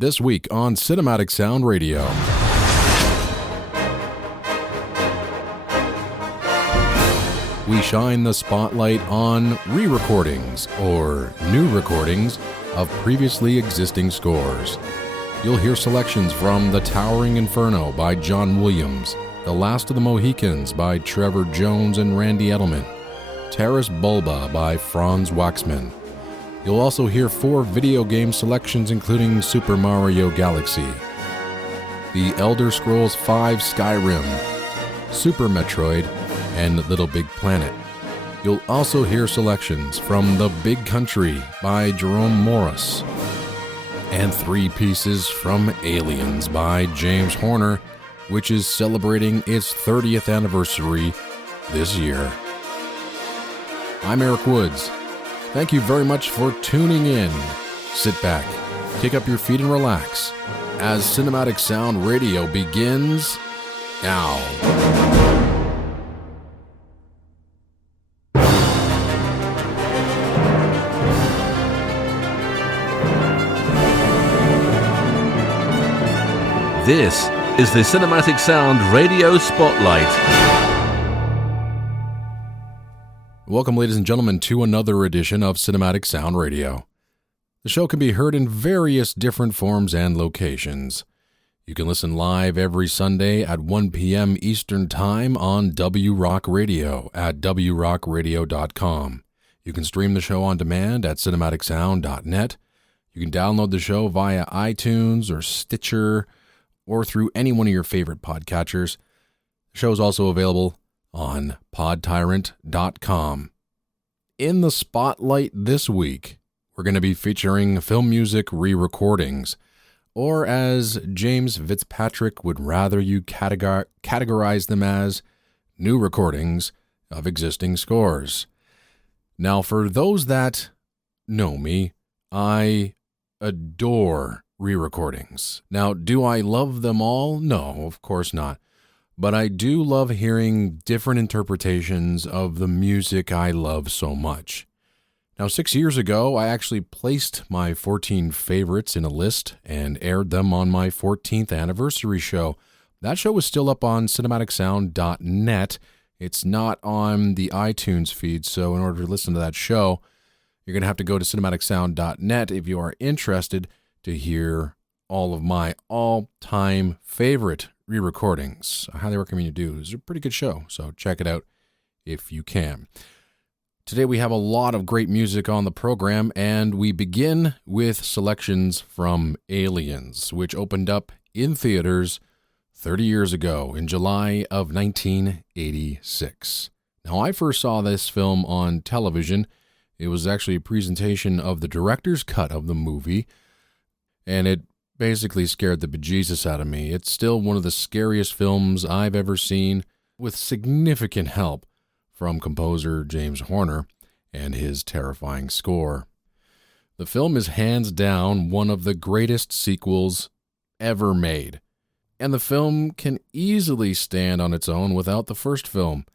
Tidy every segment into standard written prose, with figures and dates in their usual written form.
This week on Cinematic Sound Radio. We shine the spotlight on re-recordings or new recordings of previously existing scores. You'll hear selections from The Towering Inferno by John Williams, The Last of the Mohicans by Trevor Jones and Randy Edelman, TARAS BULBA by Franz Waxman. You'll also hear 4 video game selections including Super Mario Galaxy, The Elder Scrolls V SKYRIM, Super Metroid, and Little Big Planet. You'll also hear selections from The Big Country by Jerome Moross, and 3 pieces from Aliens by James Horner, which is celebrating its 30th anniversary this year. I'm Eric Woods. Thank you very much for tuning in. Sit back, kick up your feet and relax as Cinematic Sound Radio begins now. This is the Cinematic Sound Radio Spotlight. Welcome, ladies and gentlemen, to another edition of Cinematic Sound Radio. The show can be heard in various different forms and locations. You can listen live every Sunday at 1 p.m. Eastern Time on WRock Radio at wrockradio.com. You can stream the show on demand at cinematicsound.net. You can download the show via iTunes or Stitcher or through any one of your favorite podcatchers. The show is also available on podtyrant.com. In the spotlight this week, we're going to be featuring film music re-recordings, or as James Fitzpatrick would rather you categorize them as, new recordings of existing scores. Now, for those that know me, I adore re-recordings. Now, do I love them all? No, of course not. But I do love hearing different interpretations of the music I love so much. Now, 6 years ago, I actually placed my 14 favorites in a list and aired them on my 14th anniversary show. That show is still up on cinematicsound.net. It's not on the iTunes feed, so in order to listen to that show, you're going to have to go to cinematicsound.net if you are interested to hear all of my all-time favorite re-recordings. I highly recommend you do. It's a pretty good show, so check it out if you can. Today we have a lot of great music on the program, and we begin with selections from Aliens, which opened up in theaters 30 years ago in July of 1986. Now, I first saw this film on television. It was actually a presentation of the director's cut of the movie, and it basically scared the bejesus out of me. It's still one of the scariest films I've ever seen, with significant help from composer James Horner and his terrifying score. The film is hands down one of the greatest sequels ever made, and the film can easily stand on its own without the first film,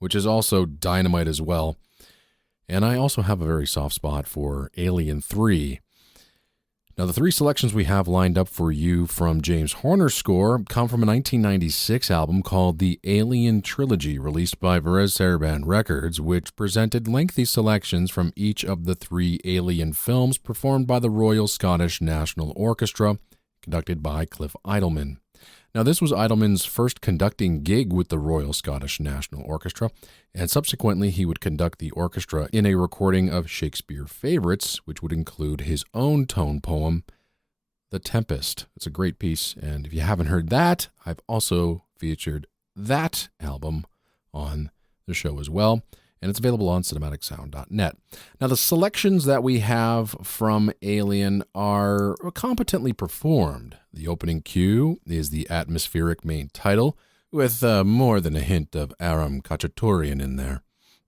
which is also dynamite as well. And I also have a very soft spot for Alien 3. Now, the 3 selections we have lined up for you from James Horner's score come from a 1996 album called The Alien Trilogy, released by Varese Sarabande Records, which presented lengthy selections from each of the 3 Alien films performed by the Royal Scottish National Orchestra, conducted by Cliff Edelman. Now, this was Edelman's first conducting gig with the Royal Scottish National Orchestra, and subsequently he would conduct the orchestra in a recording of Shakespeare favorites, which would include his own tone poem, The Tempest. It's a great piece, and if you haven't heard that, I've also featured that album on the show as well, and it's available on cinematicsound.net. Now, the selections that we have from Alien are competently performed. The opening cue is the atmospheric main title, with more than a hint of Aram Khachaturian in there.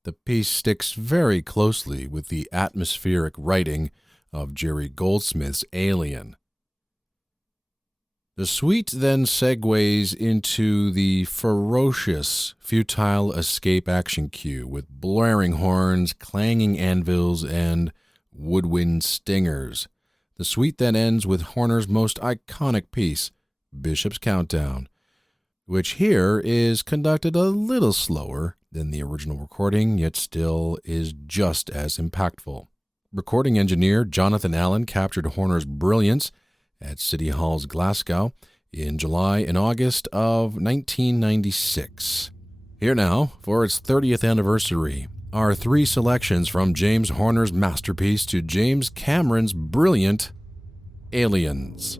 The piece sticks very closely with the atmospheric writing of Jerry Goldsmith's Alien. The suite then segues into the ferocious, futile escape action cue with blaring horns, clanging anvils, and woodwind stingers. The suite then ends with Horner's most iconic piece, Bishop's Countdown, which here is conducted a little slower than the original recording, yet still is just as impactful. Recording engineer Jonathan Allen captured Horner's brilliance at City Hall's Glasgow in July and August of 1996. Here now, for its 30th anniversary, are 3 selections from James Horner's masterpiece to James Cameron's brilliant Aliens.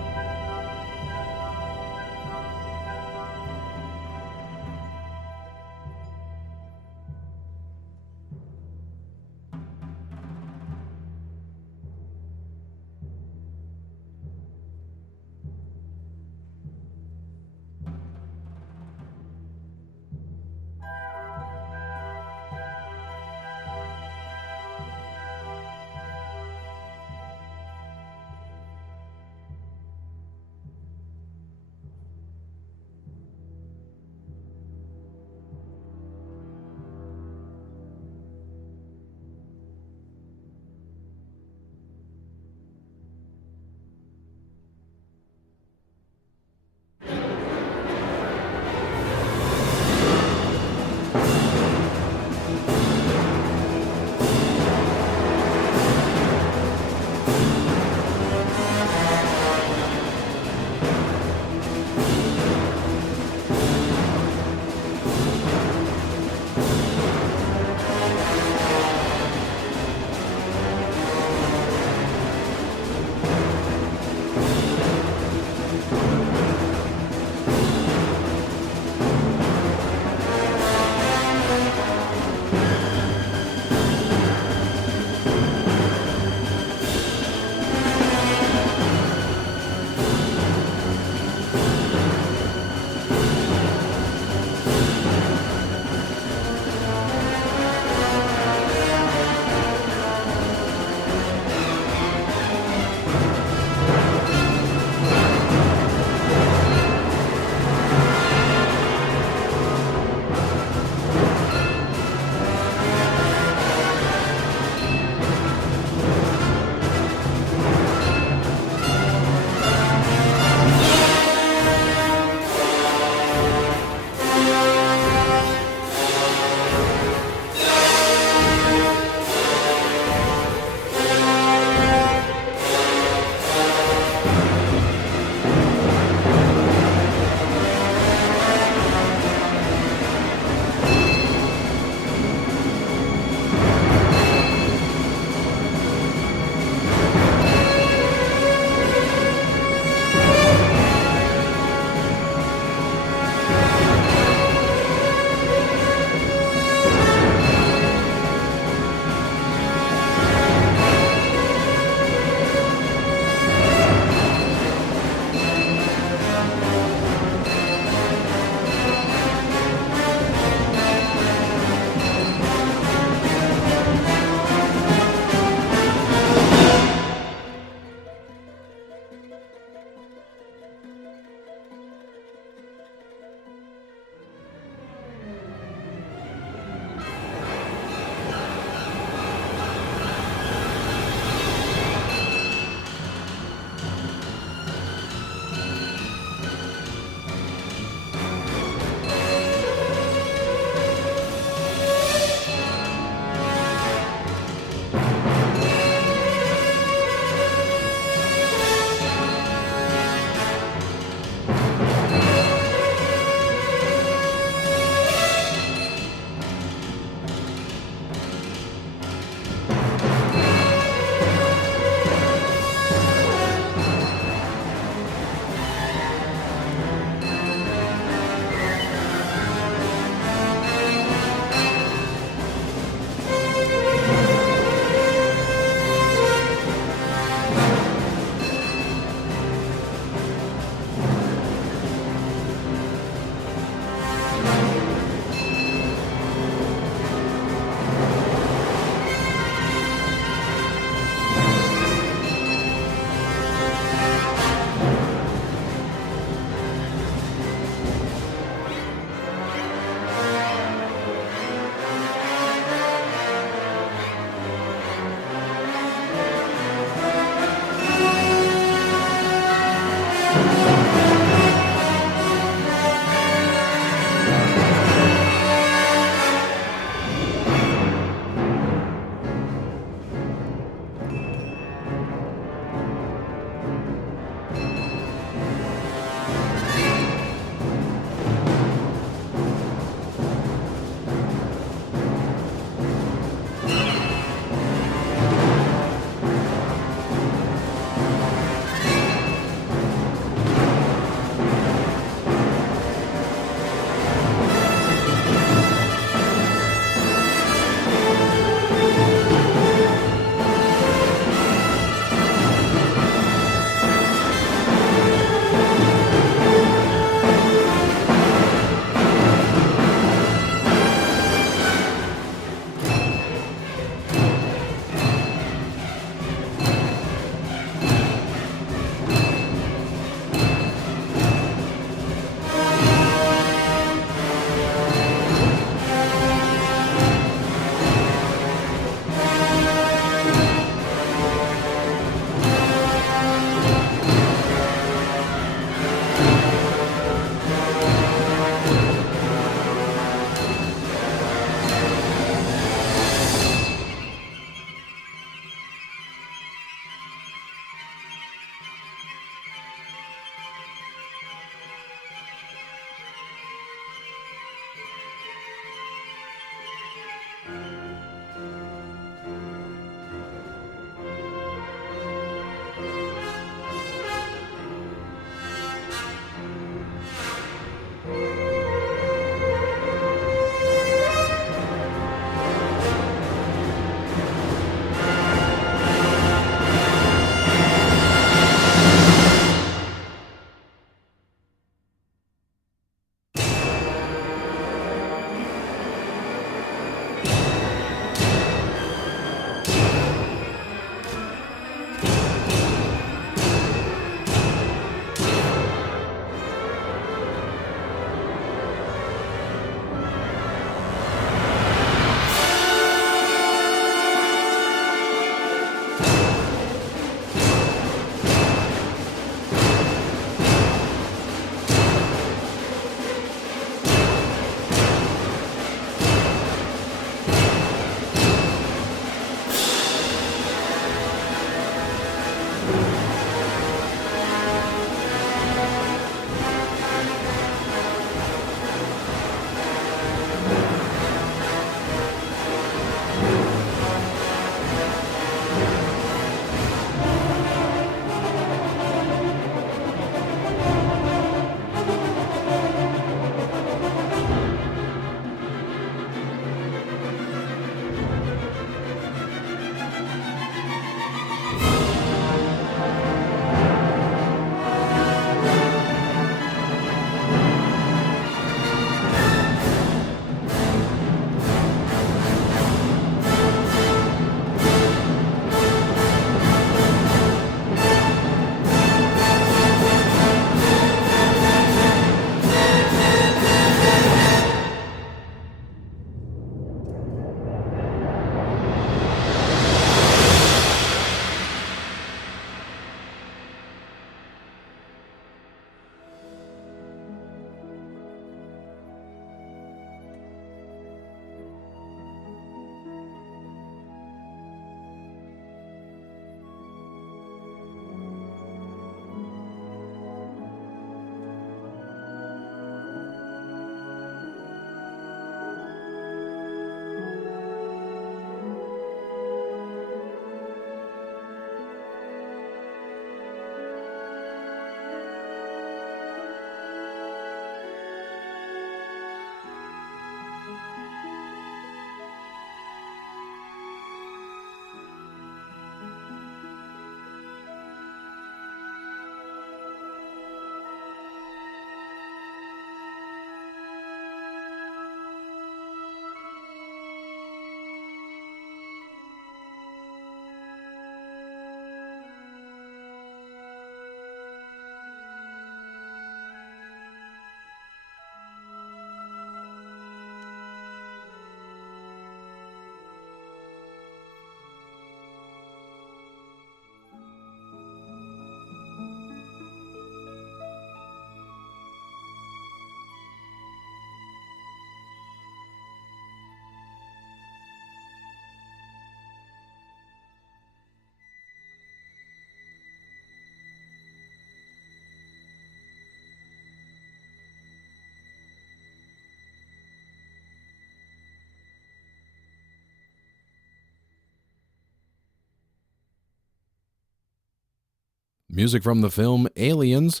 Music from the film Aliens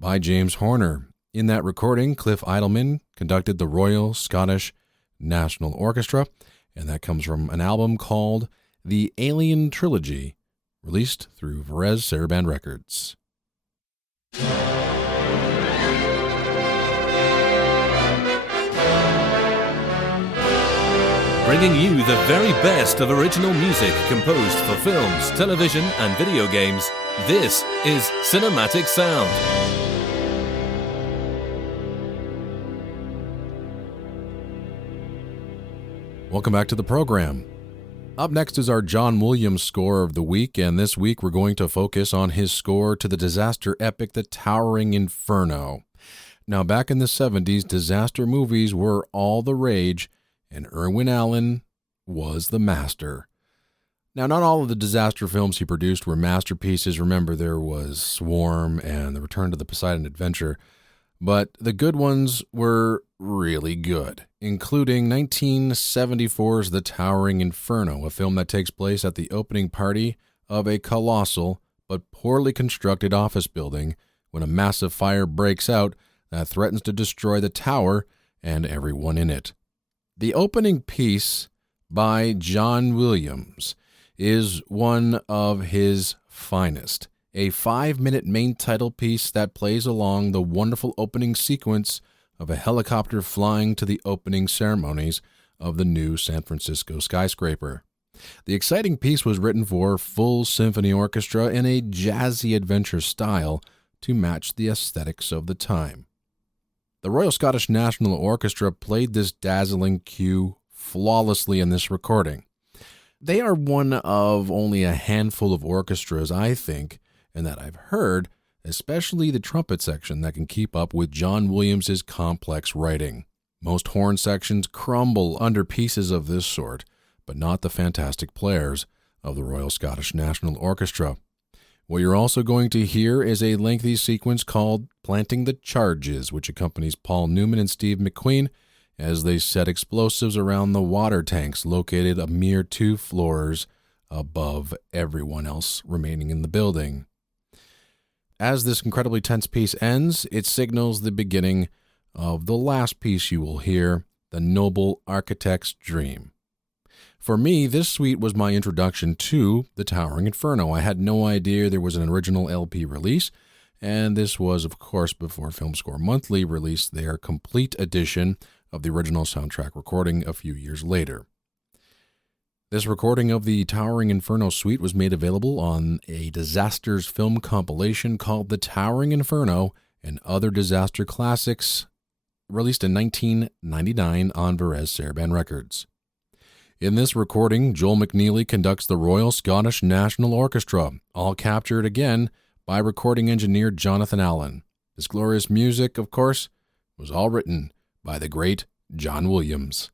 by James Horner. In that recording, Cliff Edelman conducted the Royal Scottish National Orchestra, and that comes from an album called The Alien Trilogy, released through TARAS Records. Bringing you the very best of original music composed for films, television, and video games. This is Cinematic Sound. Welcome back to the program. Up next is our John Williams score of the week, and this week we're going to focus on his score to the disaster epic The Towering Inferno. Now, back in the 70s, disaster movies were all the rage, and Irwin Allen was the master. Now, not all of the disaster films he produced were masterpieces. Remember, there was Swarm and The Return to the Poseidon Adventure, but the good ones were really good, including 1974's The Towering Inferno, a film that takes place at the opening party of a colossal but poorly constructed office building when a massive fire breaks out that threatens to destroy the tower and everyone in it. The opening piece by John Williams is one of his finest, a 5-minute main title piece that plays along the wonderful opening sequence of a helicopter flying to the opening ceremonies of the new San Francisco skyscraper. The exciting piece was written for full symphony orchestra in a jazzy adventure style to match the aesthetics of the time. The Royal Scottish National Orchestra played this dazzling cue flawlessly in this recording. They are one of only a handful of orchestras, I think, and that I've heard, especially the trumpet section, that can keep up with John Williams's complex writing. Most horn sections crumble under pieces of this sort, but not the fantastic players of the Royal Scottish National Orchestra. What you're also going to hear is a lengthy sequence called Planting the Charges, which accompanies Paul Newman and Steve McQueen as they set explosives around the water tanks located a mere 2 floors above everyone else remaining in the building. As this incredibly tense piece ends, it signals the beginning of the last piece you will hear, The Noble Architect's Dream. For me, this suite was my introduction to The Towering Inferno. I had no idea there was an original LP release, and this was, of course, before Film Score Monthly released their complete edition of the original soundtrack recording a few years later. This recording of the Towering Inferno suite was made available on a disasters film compilation called The Towering Inferno and Other Disaster Classics, released in 1999 on TARAS Records. In this recording, Joel McNeely conducts the Royal Scottish National Orchestra, all captured again by recording engineer Jonathan Allen. This glorious music, of course, was all written by the great John Williams.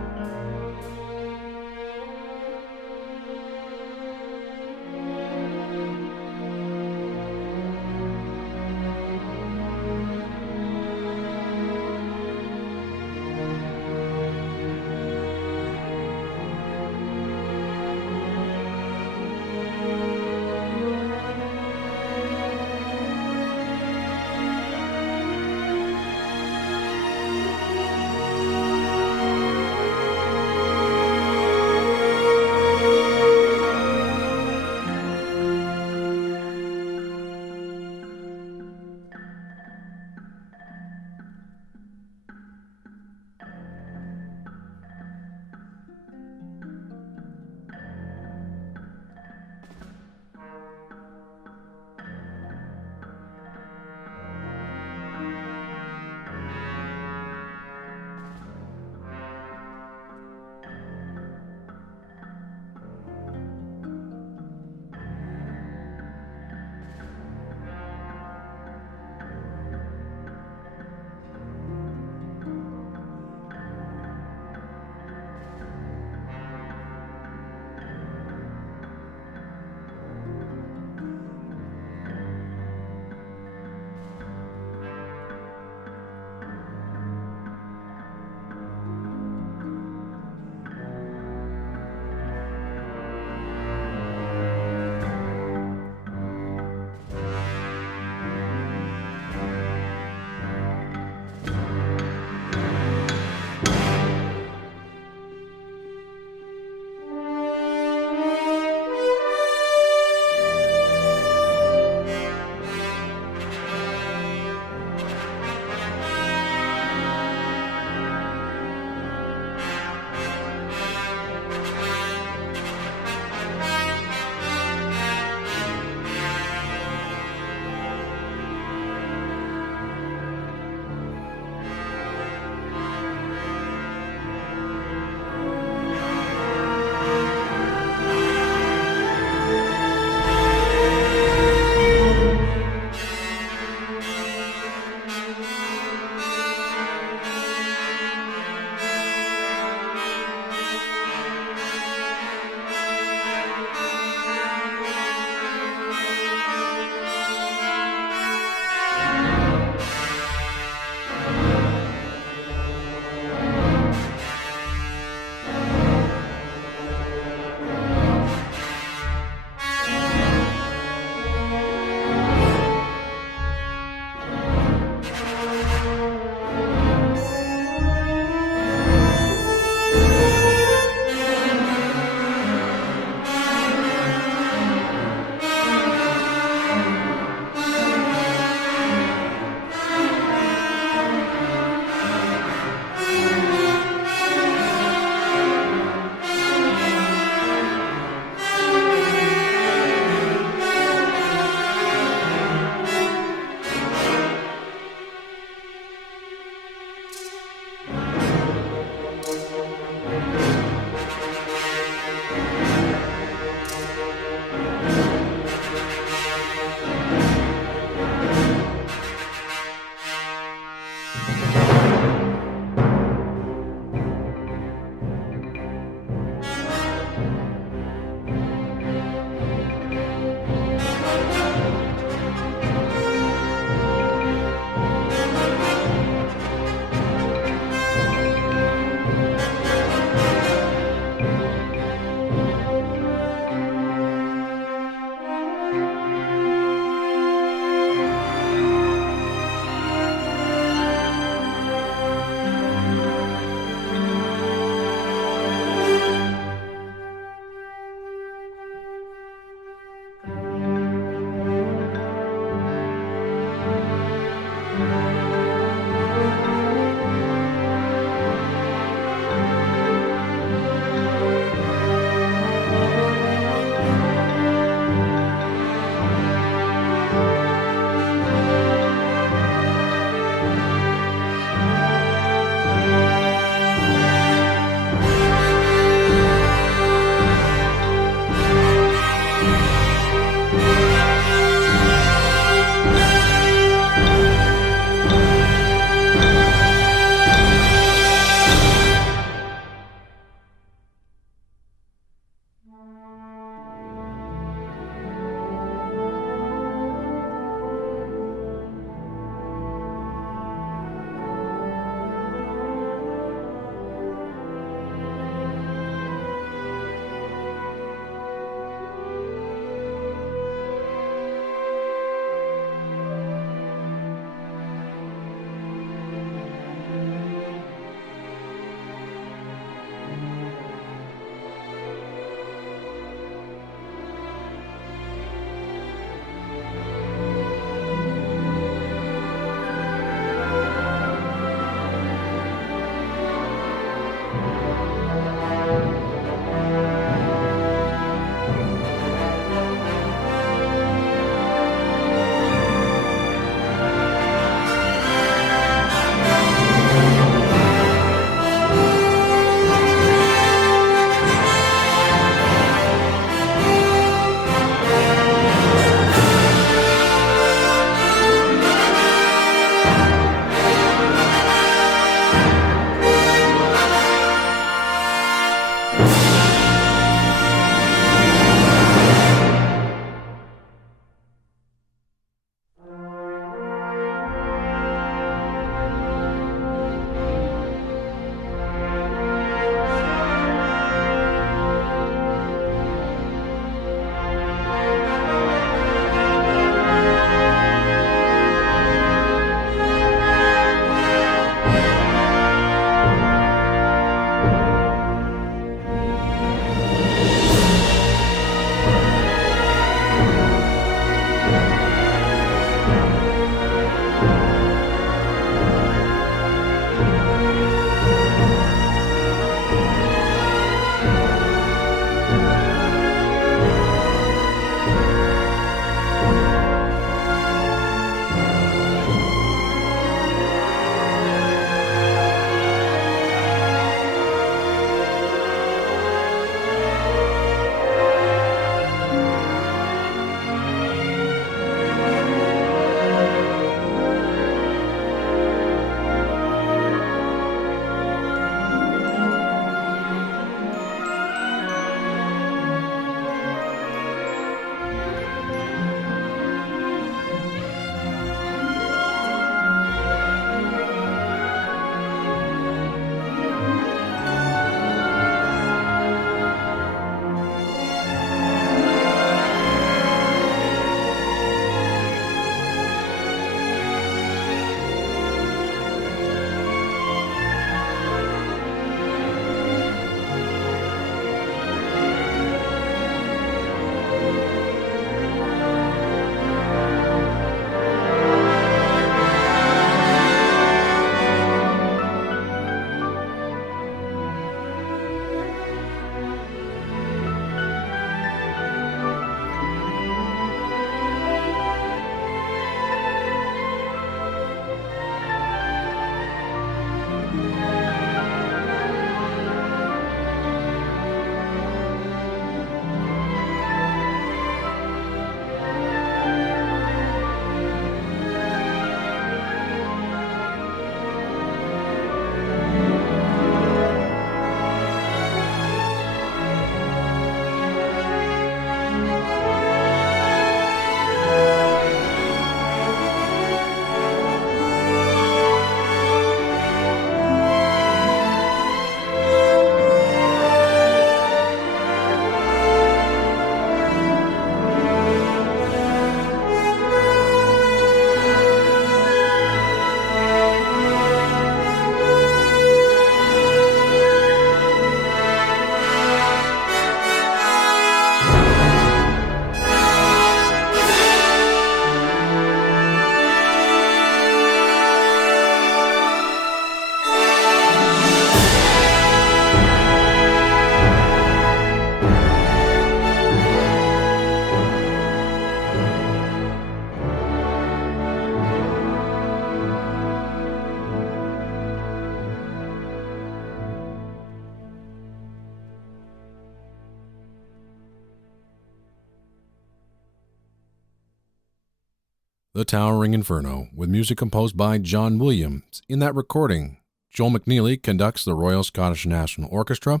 The Towering Inferno, with music composed by John Williams. In that recording, Joel McNeely conducts the Royal Scottish National Orchestra,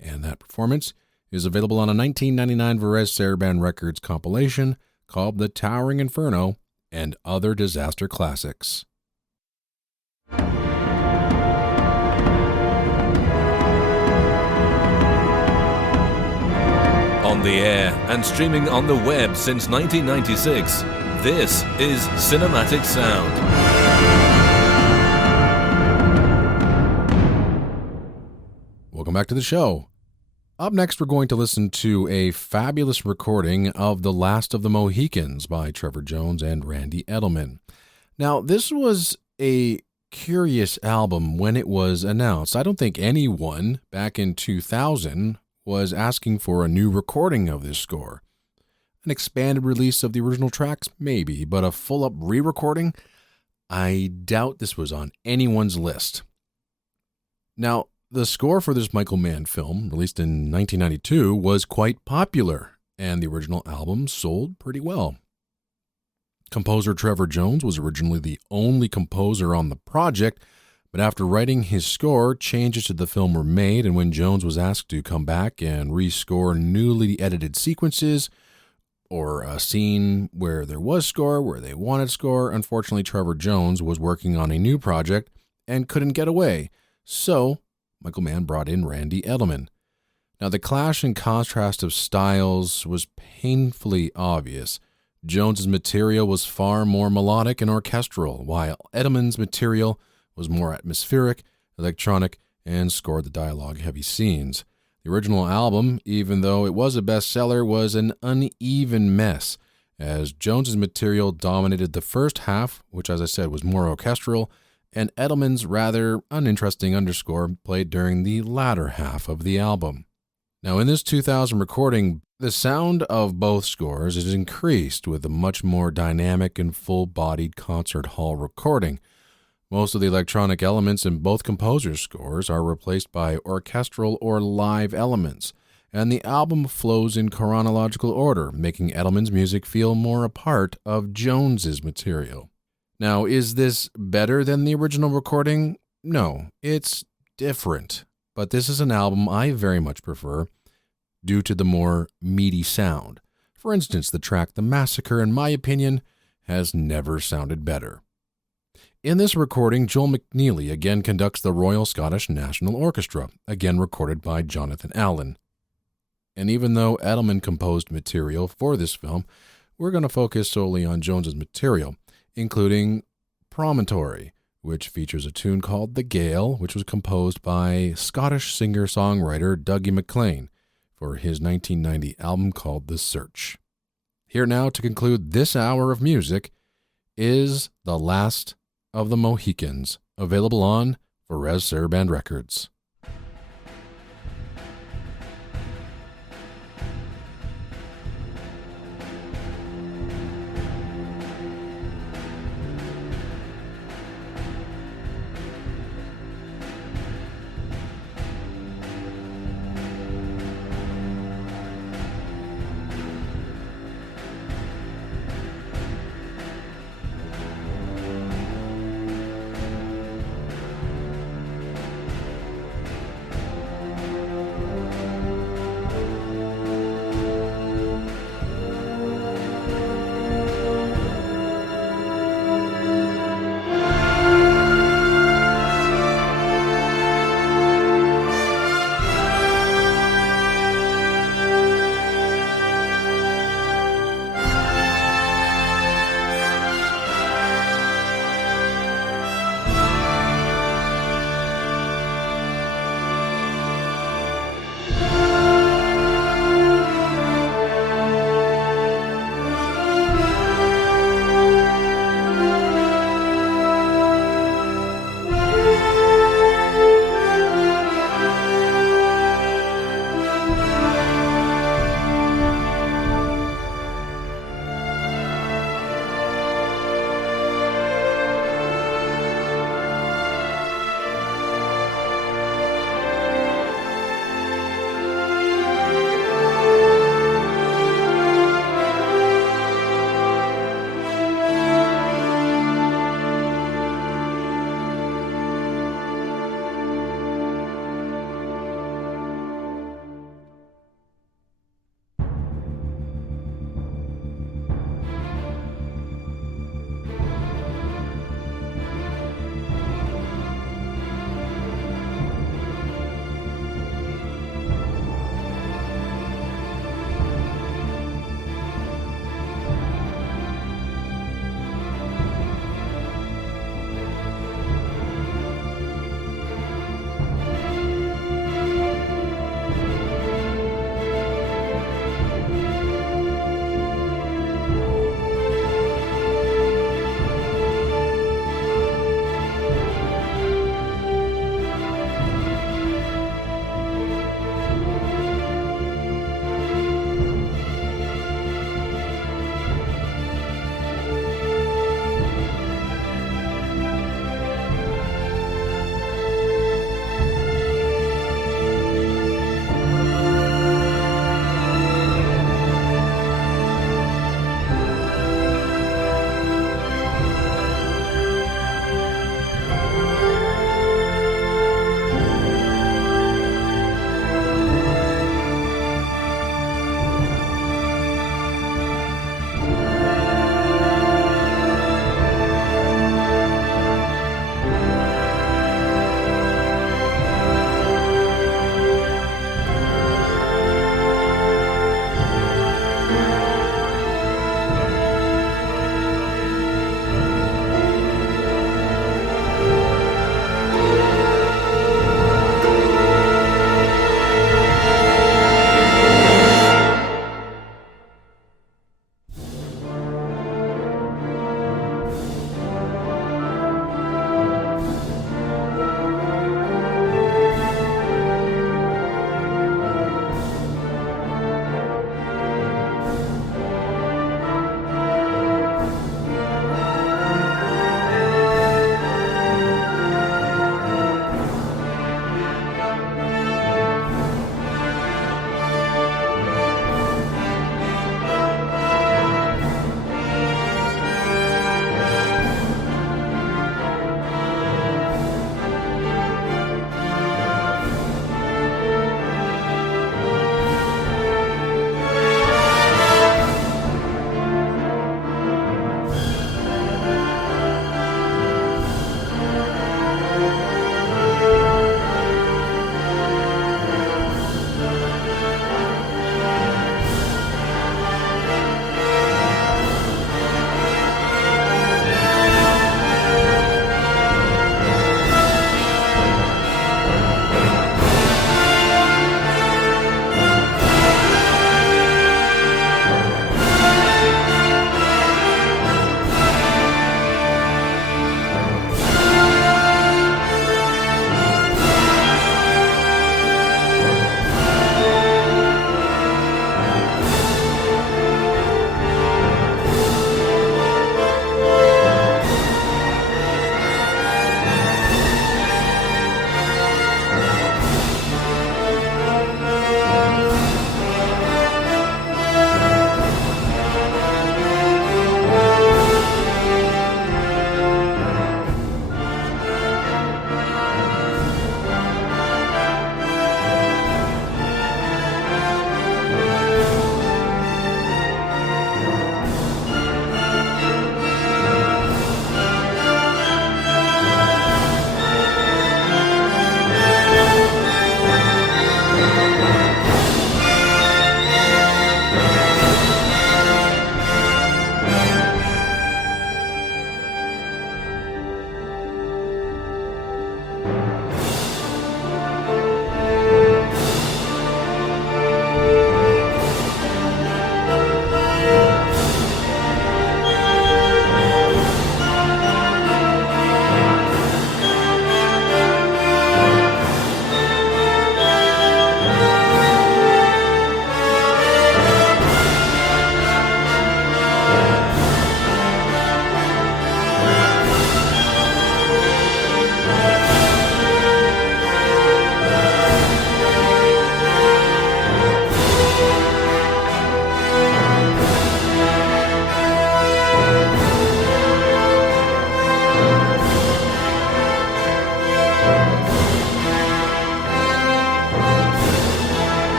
and that performance is available on a 1999 Varese Sarabande Records compilation called The Towering Inferno and Other Disaster Classics. On the air and streaming on the web since 1996, this is Cinematic Sound. Welcome back to the show. Up next, we're going to listen to a fabulous recording of The Last of the Mohicans by Trevor Jones and Randy Edelman. Now, this was a curious album when it was announced. I don't think anyone back in 2000 was asking for a new recording of this score. An expanded release of the original tracks, maybe, but a full-up re-recording? I doubt this was on anyone's list. Now, the score for this Michael Mann film, released in 1992, was quite popular, and the original album sold pretty well. Composer Trevor Jones was originally the only composer on the project, but after writing his score, changes to the film were made, and when Jones was asked to come back and rescore newly edited sequences, or a scene where there was score, where they wanted score, unfortunately Trevor Jones was working on a new project and couldn't get away, so Michael Mann brought in Randy Edelman. Now, the clash and contrast of styles was painfully obvious. Jones's material was far more melodic and orchestral, while Edelman's material was more atmospheric, electronic, and scored the dialogue-heavy scenes. The original album, even though it was a bestseller, was an uneven mess, as Jones's material dominated the first half, which, as I said, was more orchestral, and Edelman's rather uninteresting underscore played during the latter half of the album. Now, in this 2000 recording, the sound of both scores is increased with a much more dynamic and full-bodied concert hall recording. Most of the electronic elements in both composers' scores are replaced by orchestral or live elements, and the album flows in chronological order, making Edelman's music feel more a part of Jones's material. Now, is this better than the original recording? No, it's different, but this is an album I very much prefer due to the more meaty sound. For instance, the track The Massacre, in my opinion, has never sounded better. In this recording, Joel McNeely again conducts the Royal Scottish National Orchestra, again recorded by Jonathan Allen. And even though Edelman composed material for this film, we're going to focus solely on Jones's material, including Promontory, which features a tune called The Gale, which was composed by Scottish singer-songwriter Dougie MacLean for his 1990 album called The Search. Here now to conclude this hour of music is The Last of the Mohicans, available on Varese Sarabande Records.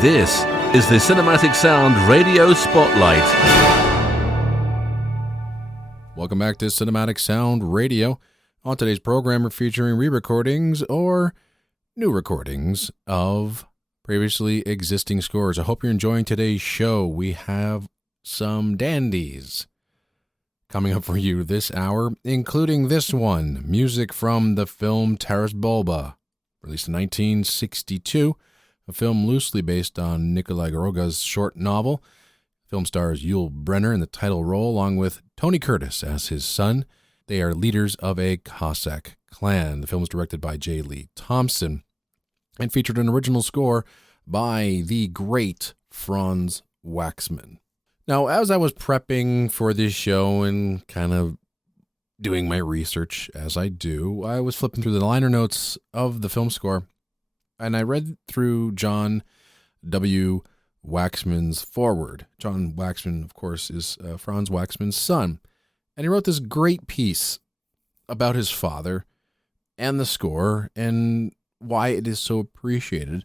This is the Cinematic Sound Radio Spotlight. Welcome back to Cinematic Sound Radio. On today's program, we're featuring re-recordings or new recordings of previously existing scores. I hope you're enjoying today's show. We have some dandies coming up for you this hour, including this one, music from the film Taras Bulba, released in 1962, a film loosely based on Nikolai Gorega's short novel. The film stars Yul Brynner in the title role, along with Tony Curtis as his son. They are leaders of a Cossack clan. The film was directed by J. Lee Thompson and featured an original score by the great Franz Waxman. Now, as I was prepping for this show and kind of doing my research as I do, I was flipping through the liner notes of the film score, and I read through John W. Waxman's foreword. John Waxman, of course, is Franz Waxman's son. And he wrote this great piece about his father and the score and why it is so appreciated.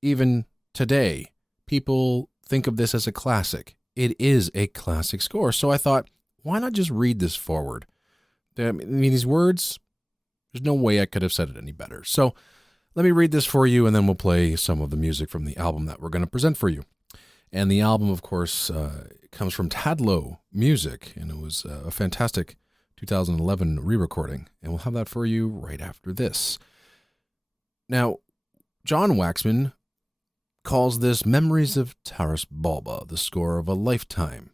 Even today, people think of this as a classic. It is a classic score. So I thought, why not just read this forward? I mean, these words, there's no way I could have said it any better. So let me read this for you, and then we'll play some of the music from the album that we're going to present for you. And the album, of course, comes from Tadlow Music, and it was a fantastic 2011 re-recording. And we'll have that for you right after this. Now, John Waxman calls this Memories of Taras Bulba, the score of a lifetime.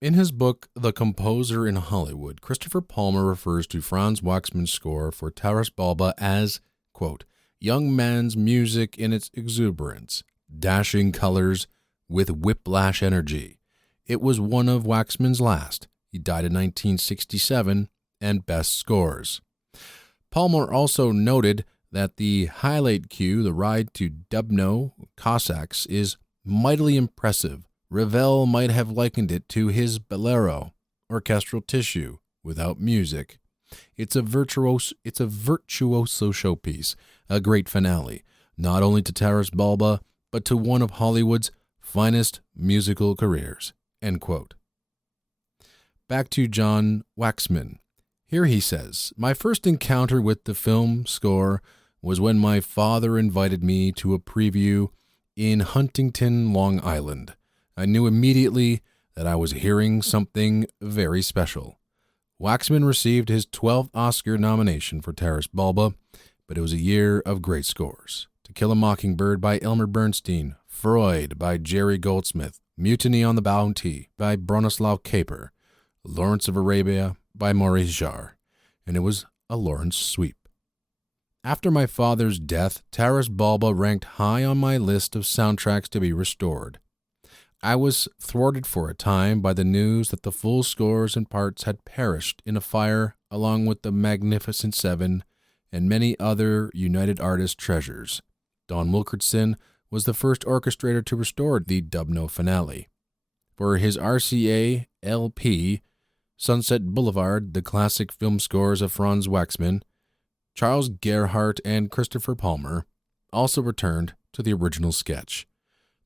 In his book, The Composer in Hollywood, Christopher Palmer refers to Franz Waxman's score for Taras Bulba as, quote, young man's music in its exuberance, dashing colors with whiplash energy. It was one of Waxman's last. He died in 1967, and best scores. Palmer also noted that the highlight cue, the ride to Dubno, Cossacks, is mightily impressive. Ravel might have likened it to his bolero, orchestral tissue, without music. It's a virtuoso showpiece, a great finale, not only to Taras Bulba, but to one of Hollywood's finest musical careers, end quote. Back to John Waxman. Here he says, my first encounter with the film score was when my father invited me to a preview in Huntington, Long Island. I knew immediately that I was hearing something very special. Waxman received his 12th Oscar nomination for Taras Bulba, but it was a year of great scores. To Kill a Mockingbird by Elmer Bernstein, Freud by Jerry Goldsmith, Mutiny on the Bounty by Bronislaw Kaper, Lawrence of Arabia by Maurice Jarre, and it was a Lawrence sweep. After my father's death, Taras Bulba ranked high on my list of soundtracks to be restored. I was thwarted for a time by the news that the full scores and parts had perished in a fire along with the Magnificent Seven and many other United Artists treasures. Don Wilkerson was the first orchestrator to restore the Dubno finale. For his RCA LP, Sunset Boulevard, the classic film scores of Franz Waxman, Charles Gerhardt and Christopher Palmer also returned to the original sketch.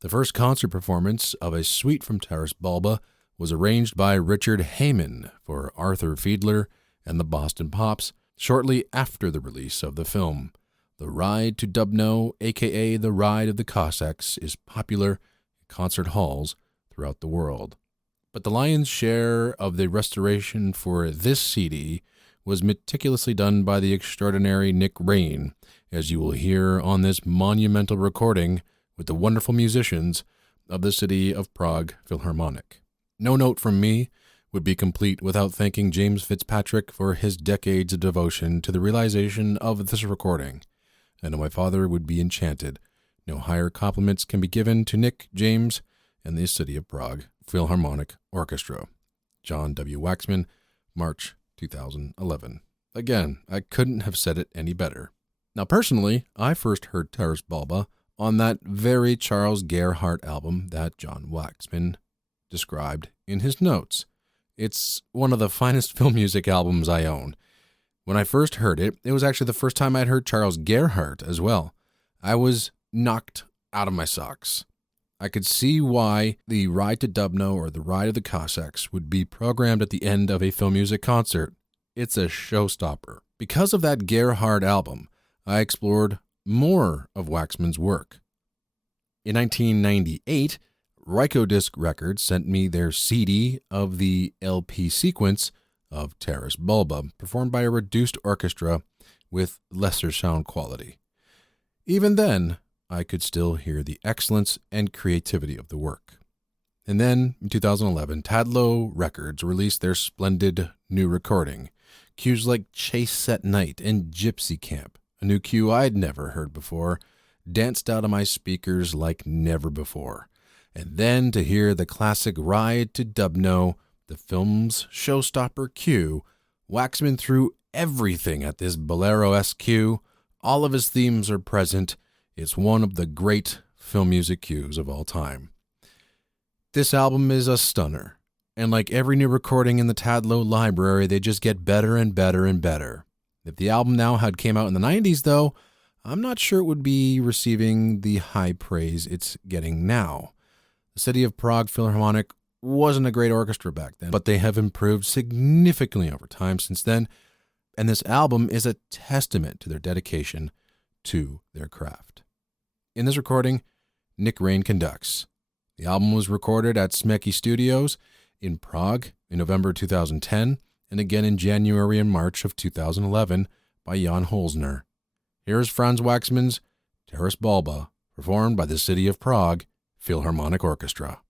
The first concert performance of a suite from Taras Bulba was arranged by Richard Heyman for Arthur Fiedler and the Boston Pops shortly after the release of the film. The Ride to Dubno, a.k.a. The Ride of the Cossacks, is popular in concert halls throughout the world. But the lion's share of the restoration for this CD was meticulously done by the extraordinary Nick Rain, as you will hear on this monumental recording with the wonderful musicians of the City of Prague Philharmonic. No note from me would be complete without thanking James Fitzpatrick for his decades of devotion to the realization of this recording. I know my father would be enchanted. No higher compliments can be given to Nick, James, and the City of Prague Philharmonic Orchestra. John W. Waxman, March 2011. Again, I couldn't have said it any better. Now, personally, I first heard Taras Bulba on that very Charles Gerhardt album that John Waxman described in his notes. It's one of the finest film music albums I own. When I first heard it, it was actually the first time I'd heard Charles Gerhardt as well. I was knocked out of my socks. I could see why the Ride to Dubno or the Ride of the Cossacks would be programmed at the end of a film music concert. It's a showstopper. Because of that Gerhard album, I explored more of Waxman's work. In 1998, Rykodisc Records sent me their CD of the LP sequence of Taras Bulba, performed by a reduced orchestra with lesser sound quality. Even then, I could still hear the excellence and creativity of the work. And then, in 2011, Tadlow Records released their splendid new recording, cues like Chase Set Night and Gypsy Camp, a new cue I'd never heard before, danced out of my speakers like never before. And then to hear the classic Ride to Dubno, the film's showstopper cue, Waxman threw everything at this bolero-esque cue. All of his themes are present. It's one of the great film music cues of all time. This album is a stunner, and like every new recording in the Tadlow library, they just get better and better and better. If the album now had came out in the 90s, though, I'm not sure it would be receiving the high praise it's getting now. The City of Prague Philharmonic wasn't a great orchestra back then, but they have improved significantly over time since then, and this album is a testament to their dedication to their craft. In this recording, Nick Rain conducts. The album was recorded at Smeki Studios in Prague in November 2010, and again in January and March of 2011 by Jan Holzner. Here is Franz Waxman's Taras Bulba, performed by the City of Prague Philharmonic Orchestra.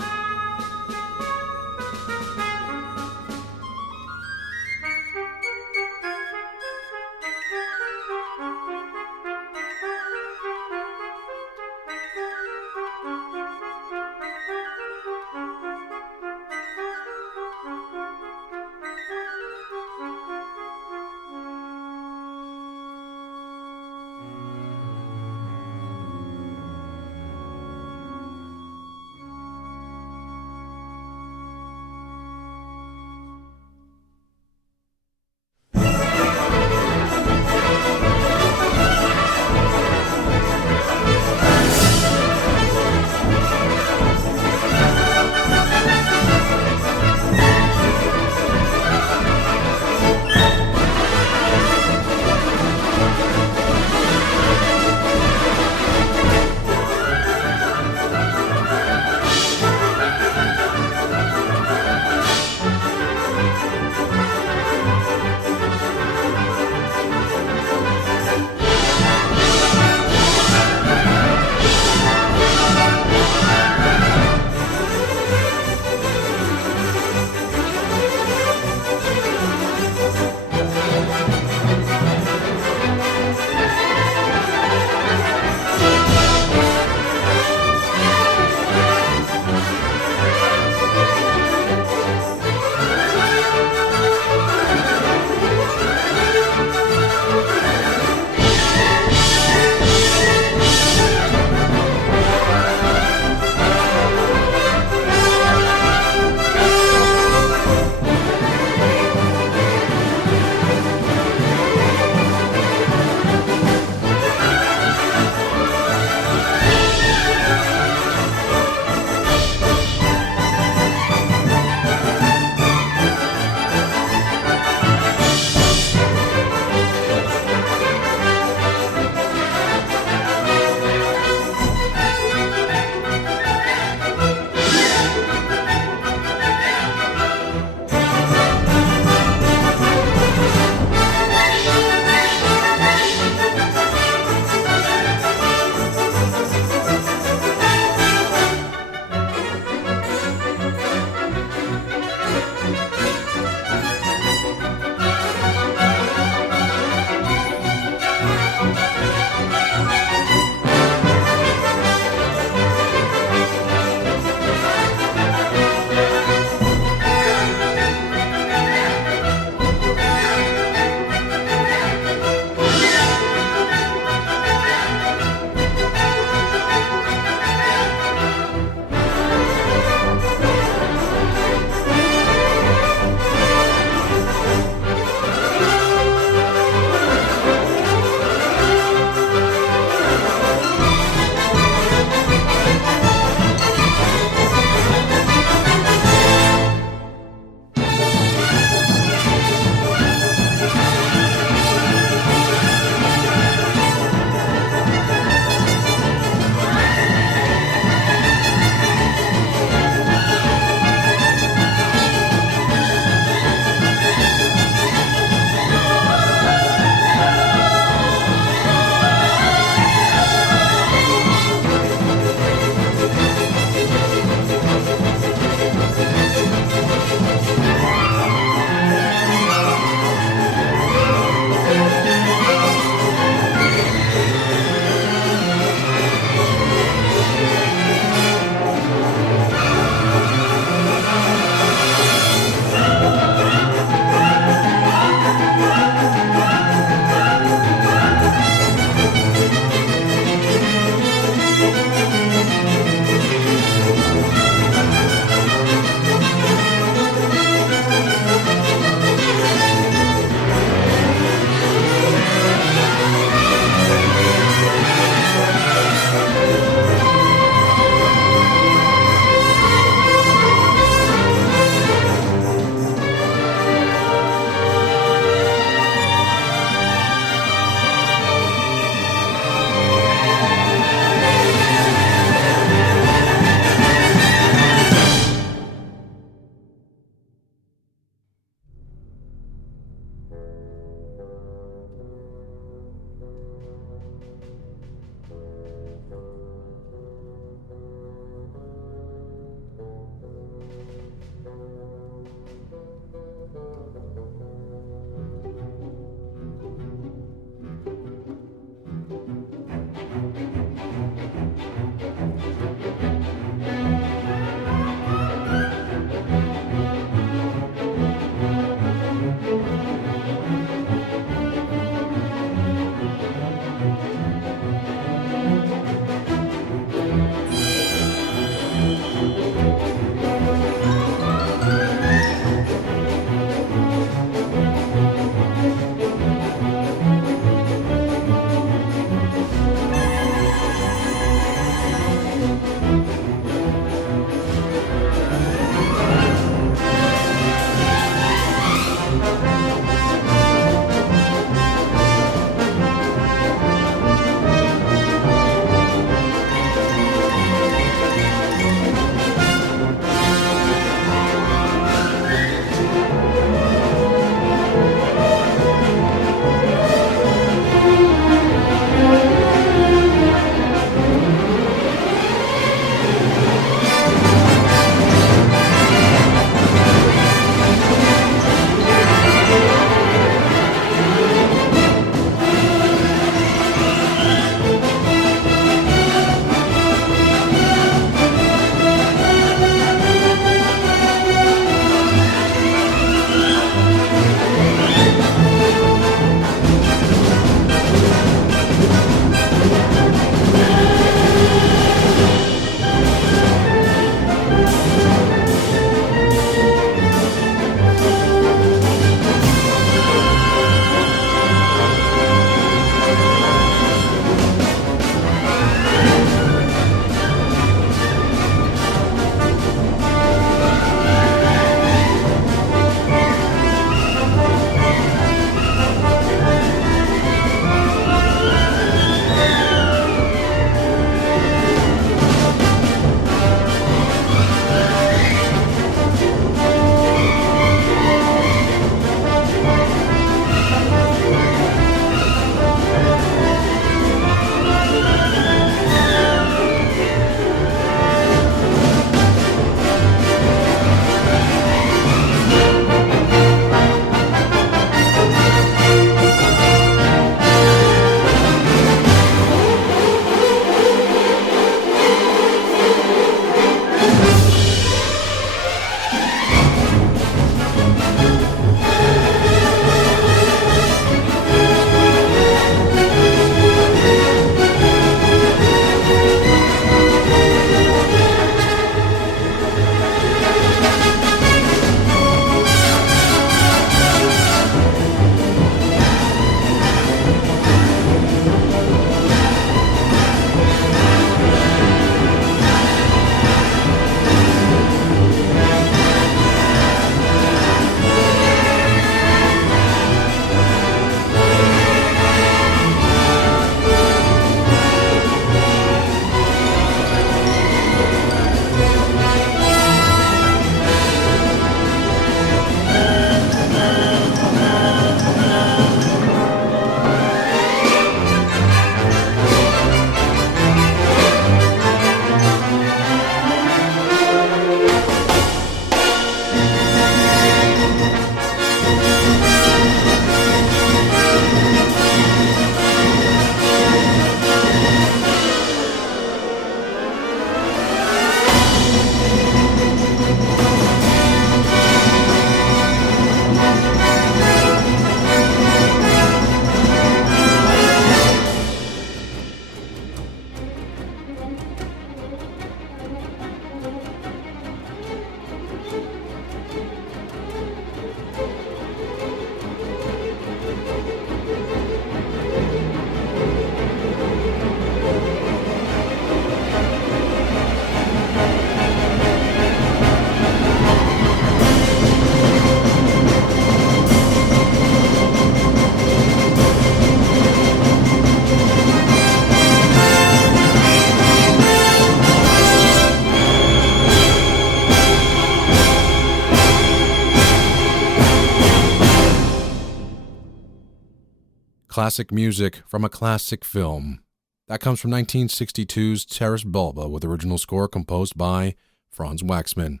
classic music from a classic film. That comes from 1962's TARAS Bulba, with original score composed by Franz Waxman.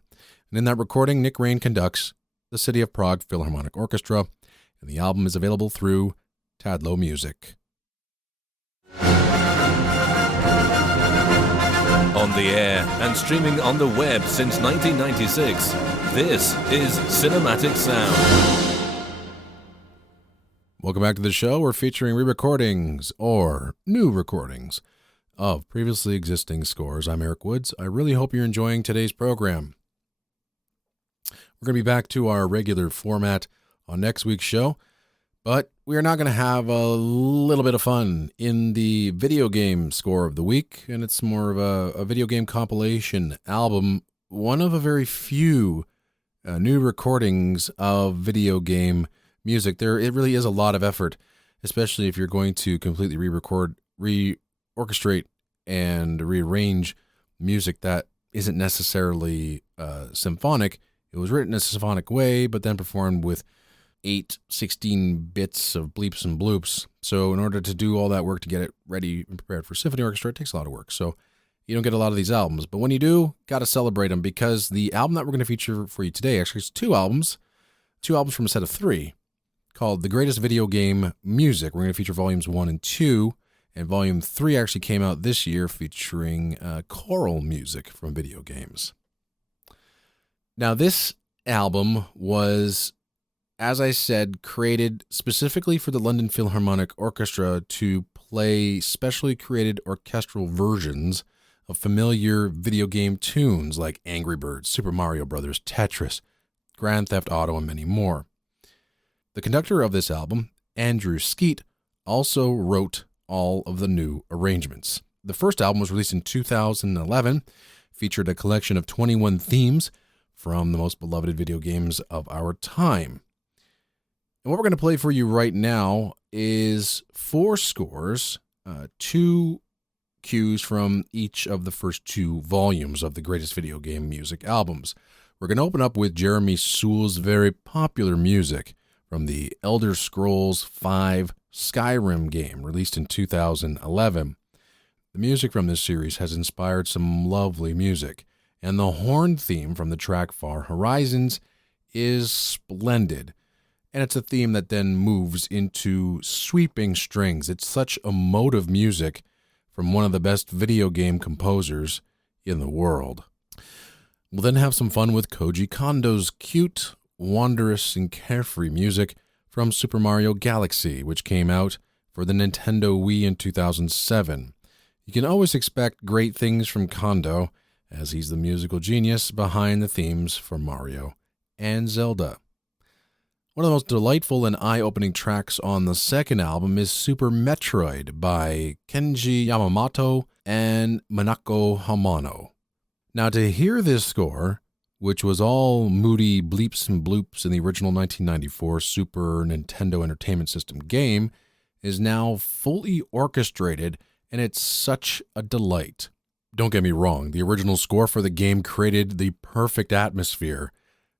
And in that recording, Nick Raine conducts the City of Prague Philharmonic Orchestra, and the album is available through Tadlow Music. On the air and streaming on the web since 1996, this is Cinematic Sound. Welcome back to the show. We're featuring re-recordings or new recordings of previously existing scores. I'm Eric Woods. I really hope you're enjoying today's program. We're going to be back to our regular format on next week's show, but we are not going to have a little bit of fun in the video game score of the week, and it's more of a video game compilation album, one of a very few new recordings of video game music. It really is a lot of effort, especially if you're going to completely re-record, re-orchestrate, and rearrange music that isn't necessarily symphonic. It was written in a symphonic way, but then performed with 16 bits of bleeps and bloops. So in order to do all that work to get it ready and prepared for symphony orchestra, it takes a lot of work. So you don't get a lot of these albums. But when you do, got to celebrate them, because the album that we're going to feature for you today actually is two albums from a set of three, called The Greatest Video Game Music. We're going to feature volumes 1 and 2, and volume 3 actually came out this year, featuring choral music from video games. Now, this album was, as I said, created specifically for the London Philharmonic Orchestra to play specially created orchestral versions of familiar video game tunes like Angry Birds, Super Mario Bros., Tetris, Grand Theft Auto, and many more. The conductor of this album, Andrew Skeet, also wrote all of the new arrangements. The first album was released in 2011, featured a collection of 21 themes from the most beloved video games of our time. And what we're going to play for you right now is 4 scores, 2 cues from each of the first 2 volumes of the Greatest Video Game Music albums. We're going to open up with Jeremy Soule's very popular music from the Elder Scrolls V SKYRIM game, released in 2011. The music from this series has inspired some lovely music, and the horn theme from the track Far Horizons is splendid. And it's a theme that then moves into sweeping strings. It's such emotive music from one of the best video game composers in the world. We'll then have some fun with Koji Kondo's cute, wondrous, and carefree music from Super Mario Galaxy, which came out for the Nintendo Wii in 2007. You can always expect great things from Kondo, as he's the musical genius behind the themes for Mario and Zelda. One of the most delightful and eye-opening tracks on the second album is Super Metroid by Kenji Yamamoto and Minako Hamano. Now, to hear this score, which was all moody bleeps and bloops in the original 1994 Super Nintendo Entertainment System game, is now fully orchestrated, and it's such a delight. Don't get me wrong, the original score for the game created the perfect atmosphere,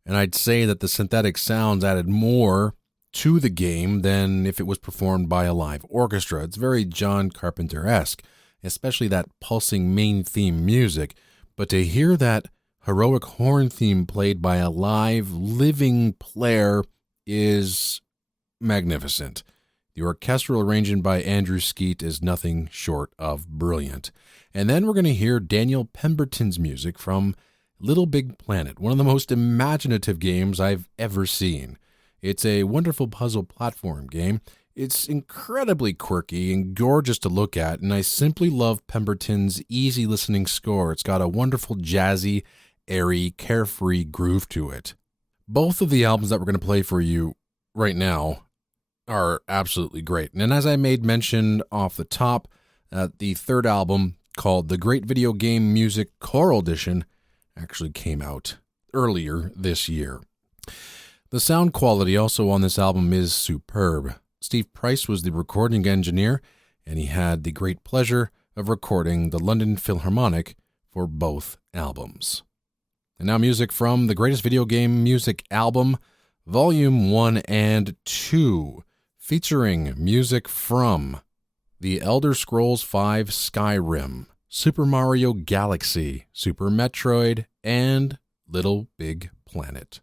and I'd say that the synthetic sounds added more to the game than if it was performed by a live orchestra. It's very John Carpenter-esque, especially that pulsing main theme music, but to hear that heroic horn theme played by a live, living player is magnificent. The orchestral arrangement by Andrew Skeet is nothing short of brilliant. And then we're going to hear Daniel Pemberton's music from Little Big Planet, one of the most imaginative games I've ever seen. It's a wonderful puzzle platform game. It's incredibly quirky and gorgeous to look at, and I simply love Pemberton's easy listening score. It's got a wonderful jazzy, airy, carefree groove to it. Both of the albums that we're going to play for you right now are absolutely great. And as I made mention off the top, the third album, called The Great Video Game Music Choral Edition, actually came out earlier this year. The sound quality also on this album is superb. Steve Price was the recording engineer, and he had the great pleasure of recording the London Philharmonic for both albums. And now music from the Greatest Video Game Music album, Volume 1 and 2, featuring music from The Elder Scrolls V Skyrim, Super Mario Galaxy, Super Metroid, and Little Big Planet.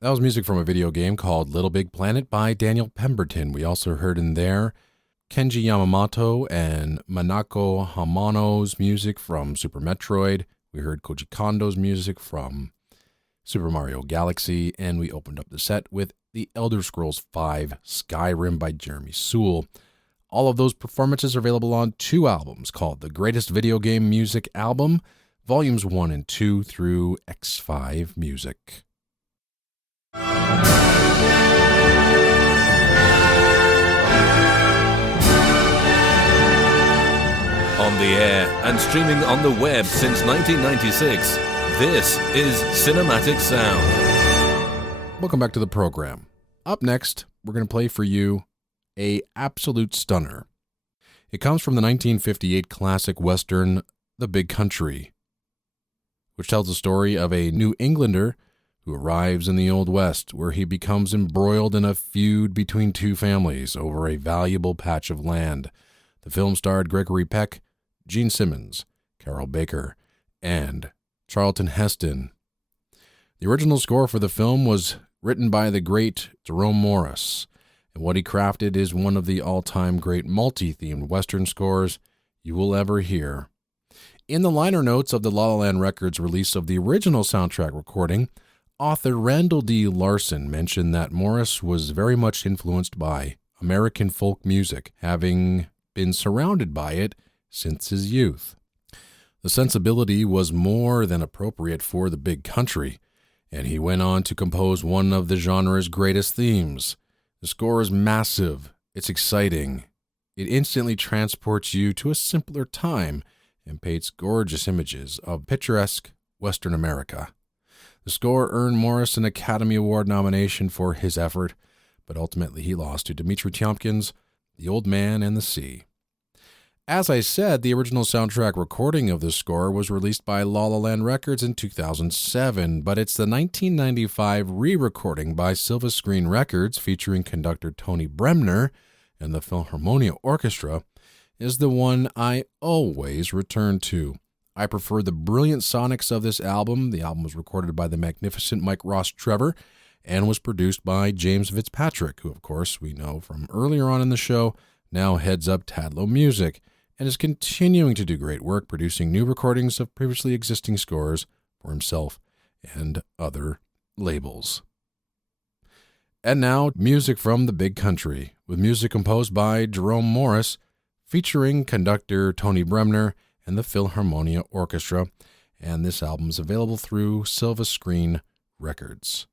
That was music from a video game called Little Big Planet by Daniel Pemberton. We also heard in there Kenji Yamamoto and Minako Hamano's music from Super Metroid. We heard Koji Kondo's music from Super Mario Galaxy, and we opened up the set with The Elder Scrolls V Skyrim by Jeremy Soule. All of those performances are available on 2 albums called The Greatest Video Game Music Album, Volumes 1 and 2 through X5 Music. On the air and streaming on the web since 1996, this is Cinematic Sound. Welcome back to the program. Up next, we're going to play for you a absolute stunner. It comes from the 1958 classic western, The Big Country, which tells the story of a New Englander who arrives in the Old West, where he becomes embroiled in a feud between 2 families over a valuable patch of land. The film starred Gregory Peck, Gene Simmons, Carol Baker, and Charlton Heston. The original score for the film was written by the great Jerome Moross, and what he crafted is one of the all-time great multi-themed Western scores you will ever hear. In the liner notes of the La La Land Records release of the original soundtrack recording, author Randall D. Larson mentioned that Moross was very much influenced by American folk music, having been surrounded by it since his youth. The sensibility was more than appropriate for The Big Country, and he went on to compose one of the genre's greatest themes. The score is massive, it's exciting, it instantly transports you to a simpler time and paints gorgeous images of picturesque Western America. The score earned Moross an Academy Award nomination for his effort, but ultimately he lost to Dmitri Tiomkin's The Old Man and the Sea. As I said, the original soundtrack recording of the score was released by La La Land Records in 2007, but it's the 1995 re-recording by Silva Screen Records featuring conductor Tony Bremner and the Philharmonia Orchestra is the one I always return to. I prefer the brilliant sonics of this album. The album was recorded by the magnificent Mike Ross Trevor and was produced by James Fitzpatrick, who of course we know from earlier on in the show, now heads up Tadlow Music, and is continuing to do great work producing new recordings of previously existing scores for himself and other labels. And now, music from The Big Country, with music composed by Jerome Moross, featuring conductor Tony Bremner and the Philharmonia Orchestra, and this album is available through Silva Screen Records.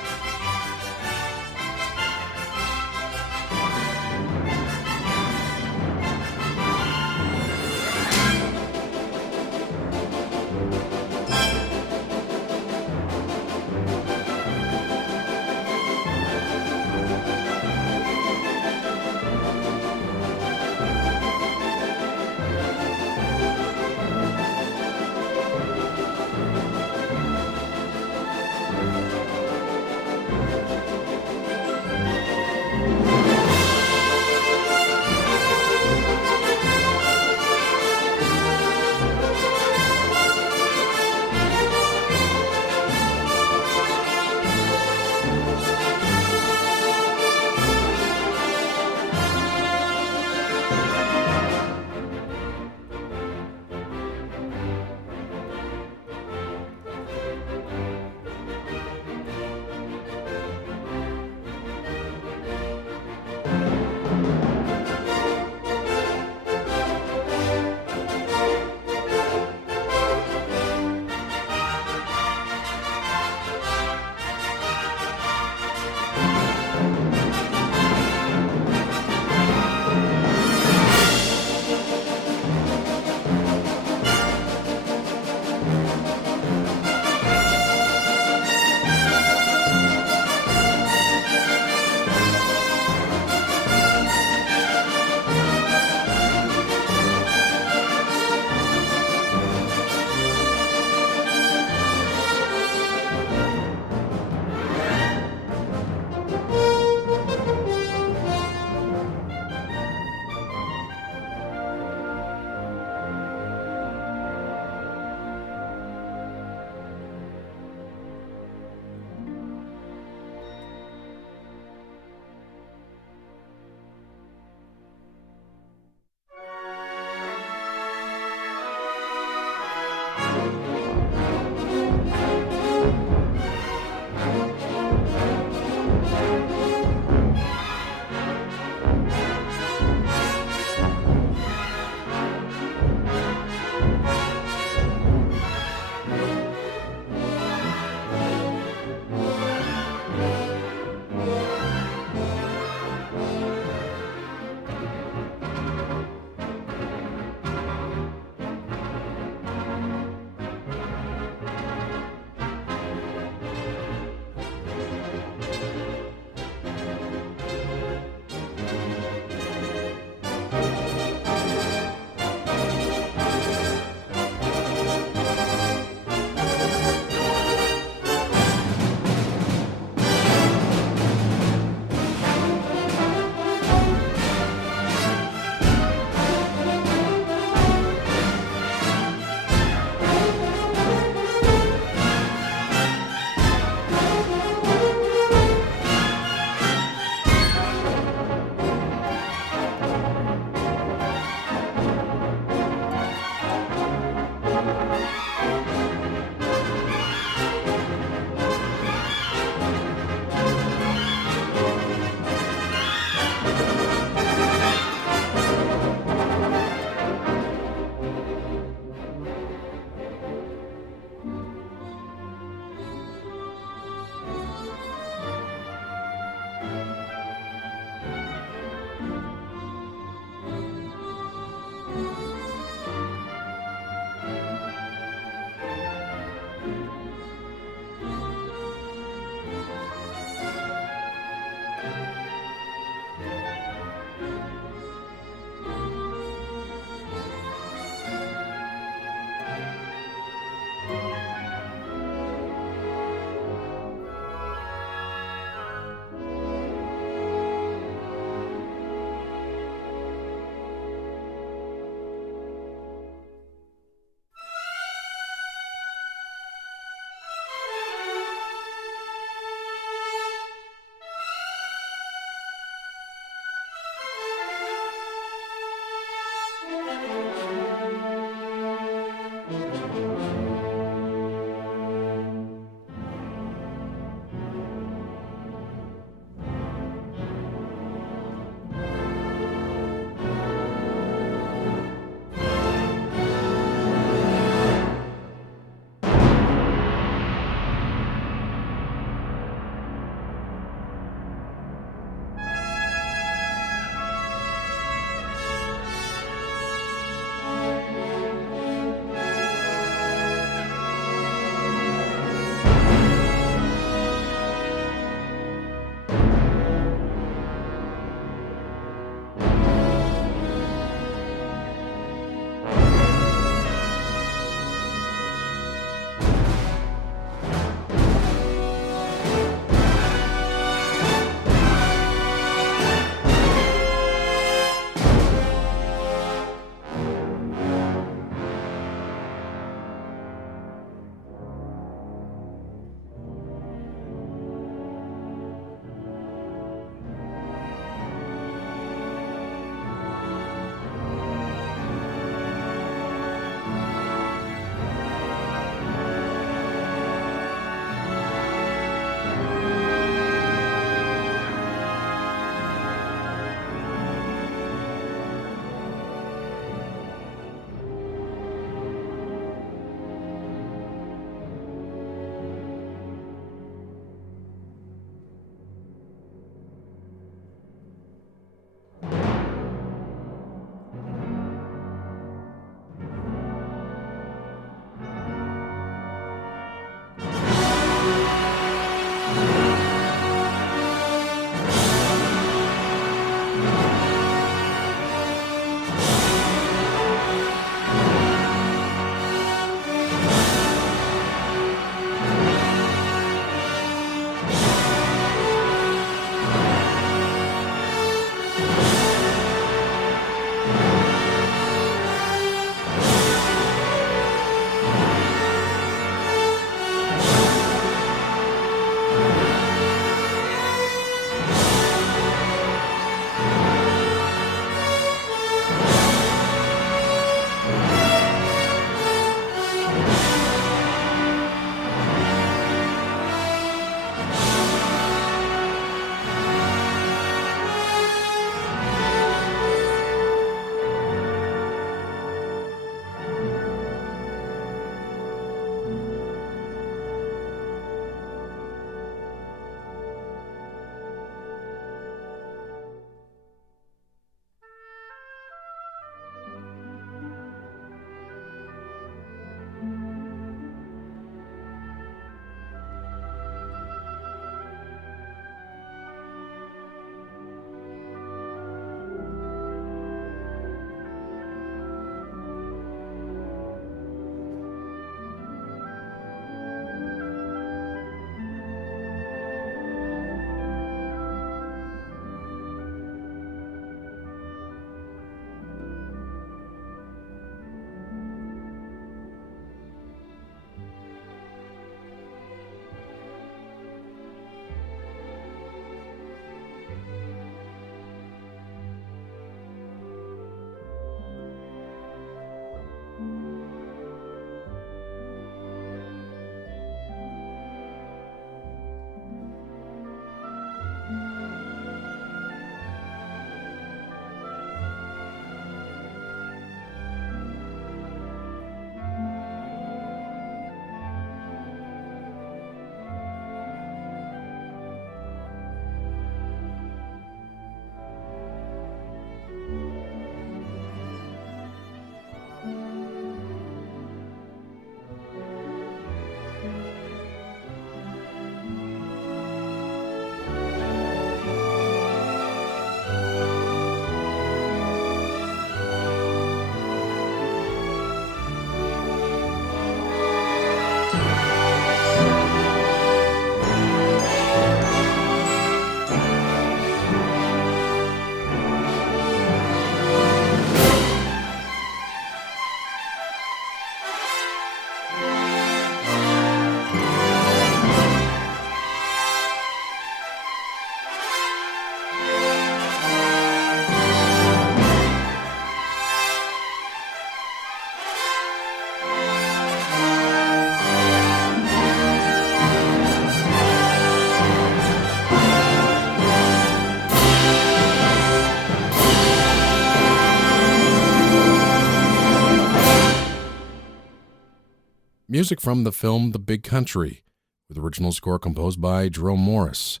music from the film The Big Country, with original score composed by Jerome Moross.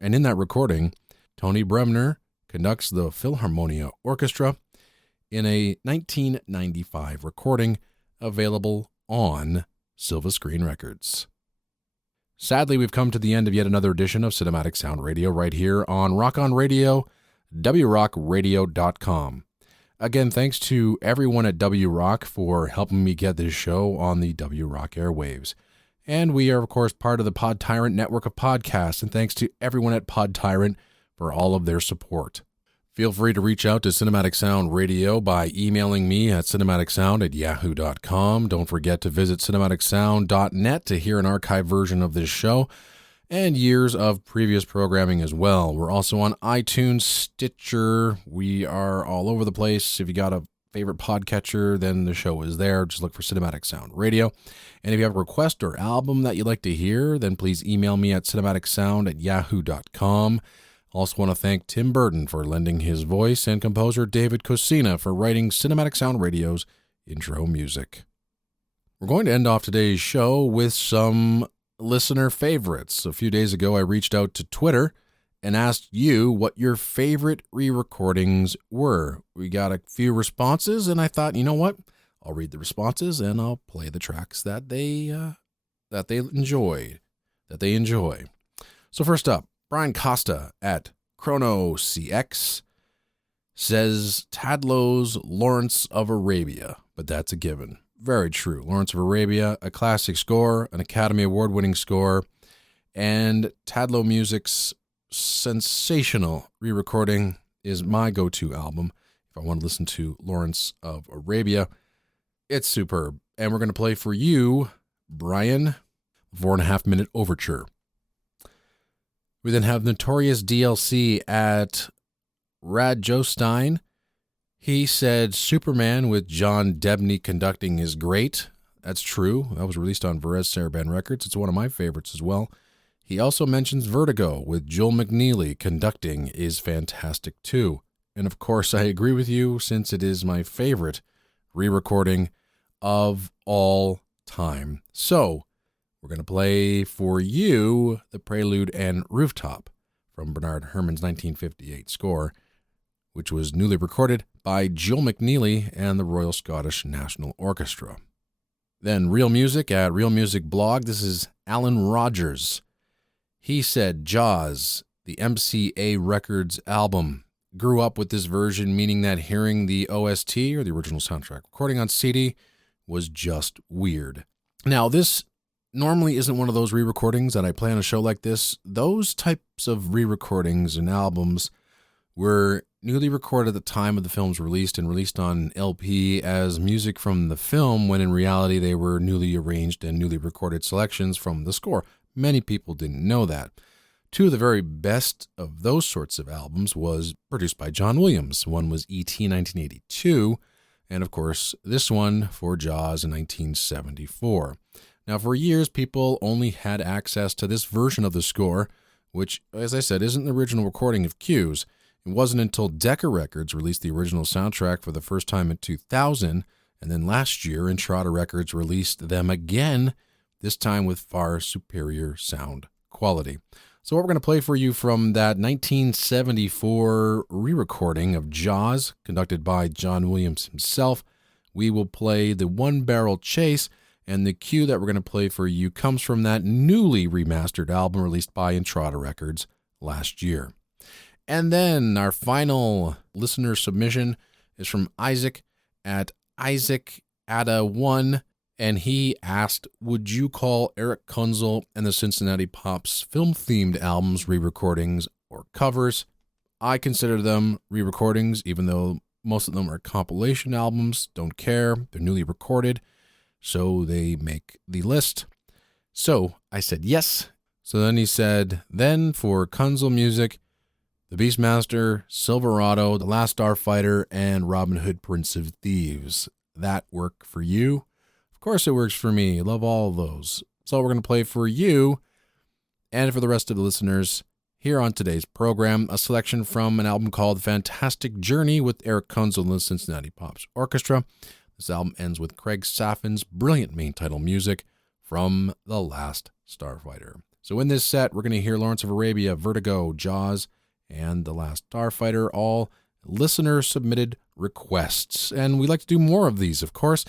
And in that recording, Tony Bremner conducts the Philharmonia Orchestra in a 1995 recording available on Silva Screen Records. Sadly, we've come to the end of yet another edition of Cinematic Sound Radio right here on Rock On Radio, WRockRadio.com. Again, thanks to everyone at WRock for helping me get this show on the WRock airwaves. And we are, of course, part of the Pod Tyrant network of podcasts, and thanks to everyone at Pod Tyrant for all of their support. Feel free to reach out to Cinematic Sound Radio by emailing me at cinematicssound@yahoo.com. Don't forget to visit cinematicsound.net to hear an archived version of this show and years of previous programming as well. We're also on iTunes, Stitcher. We are all over the place. If you got a favorite podcatcher, then the show is there. Just look for Cinematic Sound Radio. And if you have a request or album that you'd like to hear, then please email me at cinematicsound@yahoo.com. Also want to thank Tim Burton for lending his voice and composer David Cosina for writing Cinematic Sound Radio's intro music. We're going to end off today's show with some listener favorites. A few days ago, I reached out to Twitter and asked you what your favorite re-recordings were. We got a few responses, and I thought, you know what? I'll read the responses and I'll play the tracks that they enjoy. So first up, Brian Costa at ChronoCX says Tadlow's Lawrence of Arabia, but that's a given. Very true. Lawrence of Arabia, a classic score, an Academy Award-winning score, and Tadlow Music's sensational re-recording is my go-to album. If I want to listen to Lawrence of Arabia, it's superb. And we're going to play for you, Brian, 4.5-minute overture. We then have Notorious DLC at Radjostein. He said Superman with John Debney conducting is great. That's true. That was released on Varese Sarabande Records. It's one of my favorites as well. He also mentions Vertigo with Joel McNeely conducting is fantastic too. And of course, I agree with you since it is my favorite re-recording of all time. So, we're going to play for you the Prelude and Rooftop from Bernard Herrmann's 1958 score, which was newly recorded by Joel McNeely and the Royal Scottish National Orchestra. Then Real Music at Real Music Blog. This is Alan Rogers. He said Jaws, the MCA Records album. Grew up with this version, meaning that hearing the OST, or the original soundtrack recording on CD, was just weird. Now, this normally isn't one of those re-recordings that I play on a show like this. Those types of re-recordings and albums were newly recorded at the time of the film's released and released on LP as music from the film, when in reality they were newly arranged and newly recorded selections from the score. Many people didn't know that. Two of the very best of those sorts of albums was produced by John Williams. One was E.T. 1982, and of course this one for Jaws in 1974. Now, for years, people only had access to this version of the score, which, as I said, isn't the original recording of Q's. It wasn't until Decca Records released the original soundtrack for the first time in 2000, and then last year, Entrada Records released them again, this time with far superior sound quality. So what we're going to play for you from that 1974 re-recording of Jaws, conducted by John Williams himself, we will play the One Barrel Chase. And the cue that we're going to play for you comes from that newly remastered album released by Entrada Records last year. And then our final listener submission is from Isaac at IsaacAda1. And he asked, would you call Eric Kunzel and the Cincinnati Pops film-themed albums re-recordings or covers? I consider them re-recordings, even though most of them are compilation albums. Don't care. They're newly recorded, so they make the list. So I said yes. So then he said, then for Kunzel music, The Beastmaster, Silverado, The Last Starfighter, and Robin Hood, Prince of Thieves. That work for you? Of course it works for me. I love all of those. So we're going to play for you and for the rest of the listeners here on today's program, a selection from an album called Fantastic Journey with Eric Kunzel and the Cincinnati Pops Orchestra. This album ends with Craig Saffin's brilliant main title music from The Last Starfighter. So in this set, we're going to hear Lawrence of Arabia, Vertigo, Jaws, and The Last Starfighter, all listener-submitted requests. And we'd like to do more of these, of course.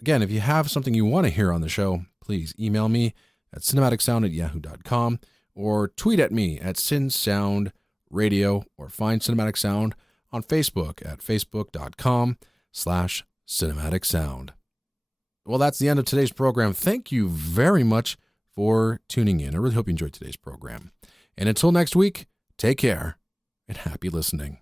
Again, if you have something you want to hear on the show, please email me at cinematicsound@yahoo.com or tweet at me at cinsoundradio, or find Cinematic Sound on Facebook at facebook.com/Cinematic Sound. Well, that's the end of today's program. Thank you very much for tuning in. I really hope you enjoyed today's program. And until next week, take care and happy listening.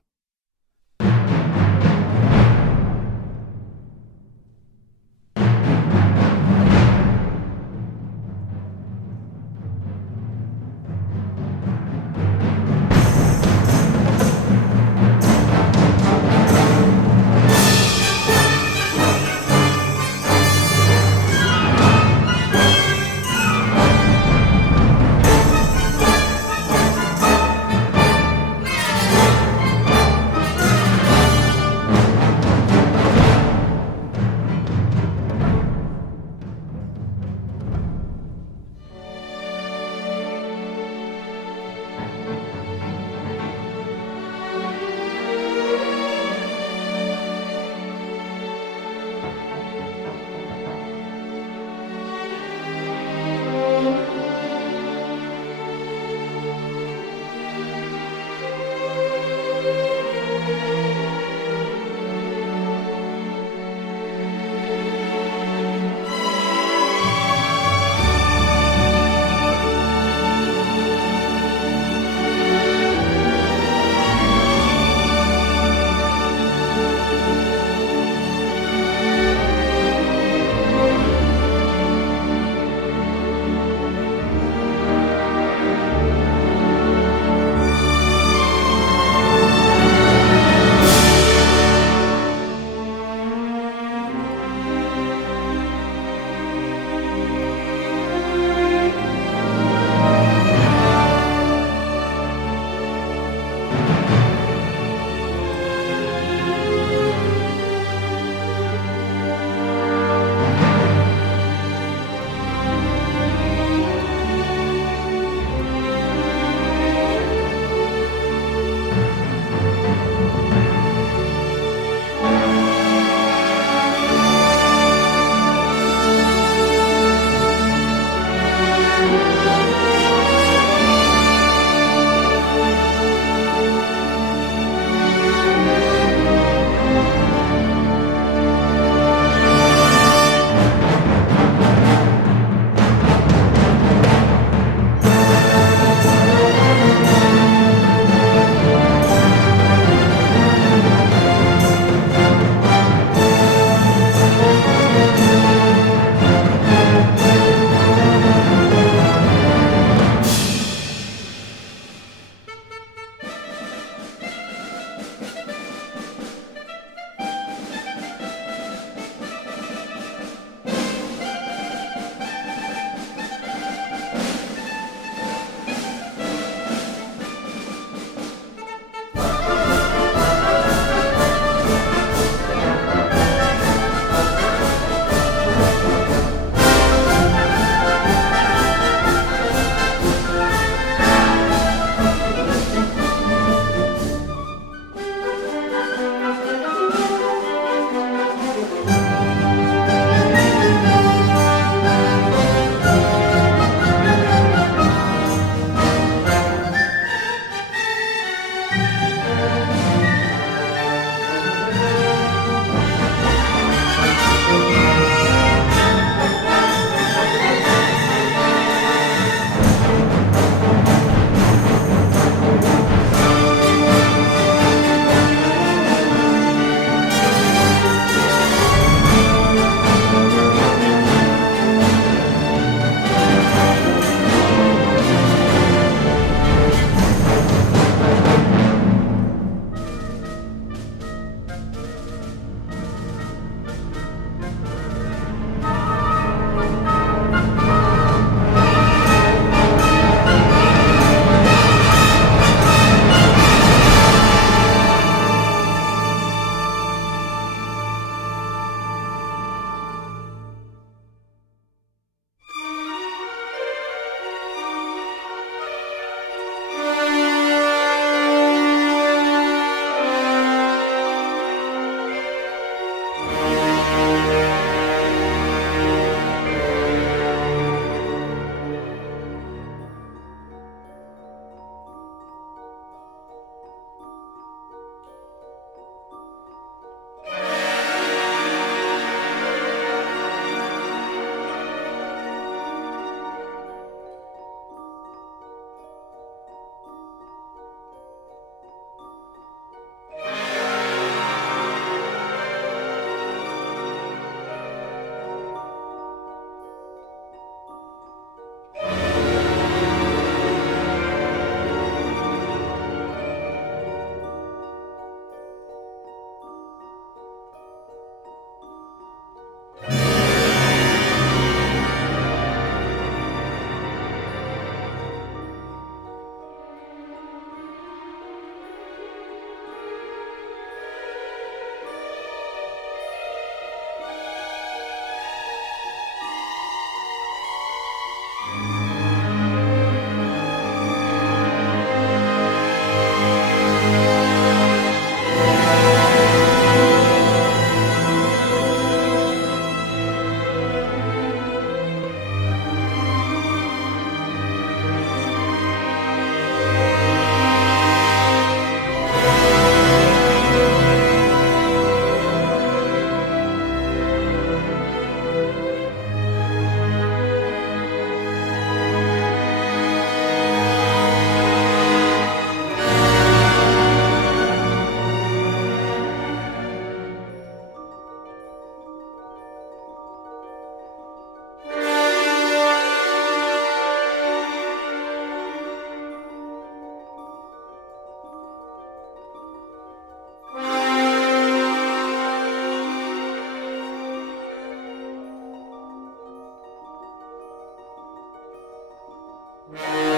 you.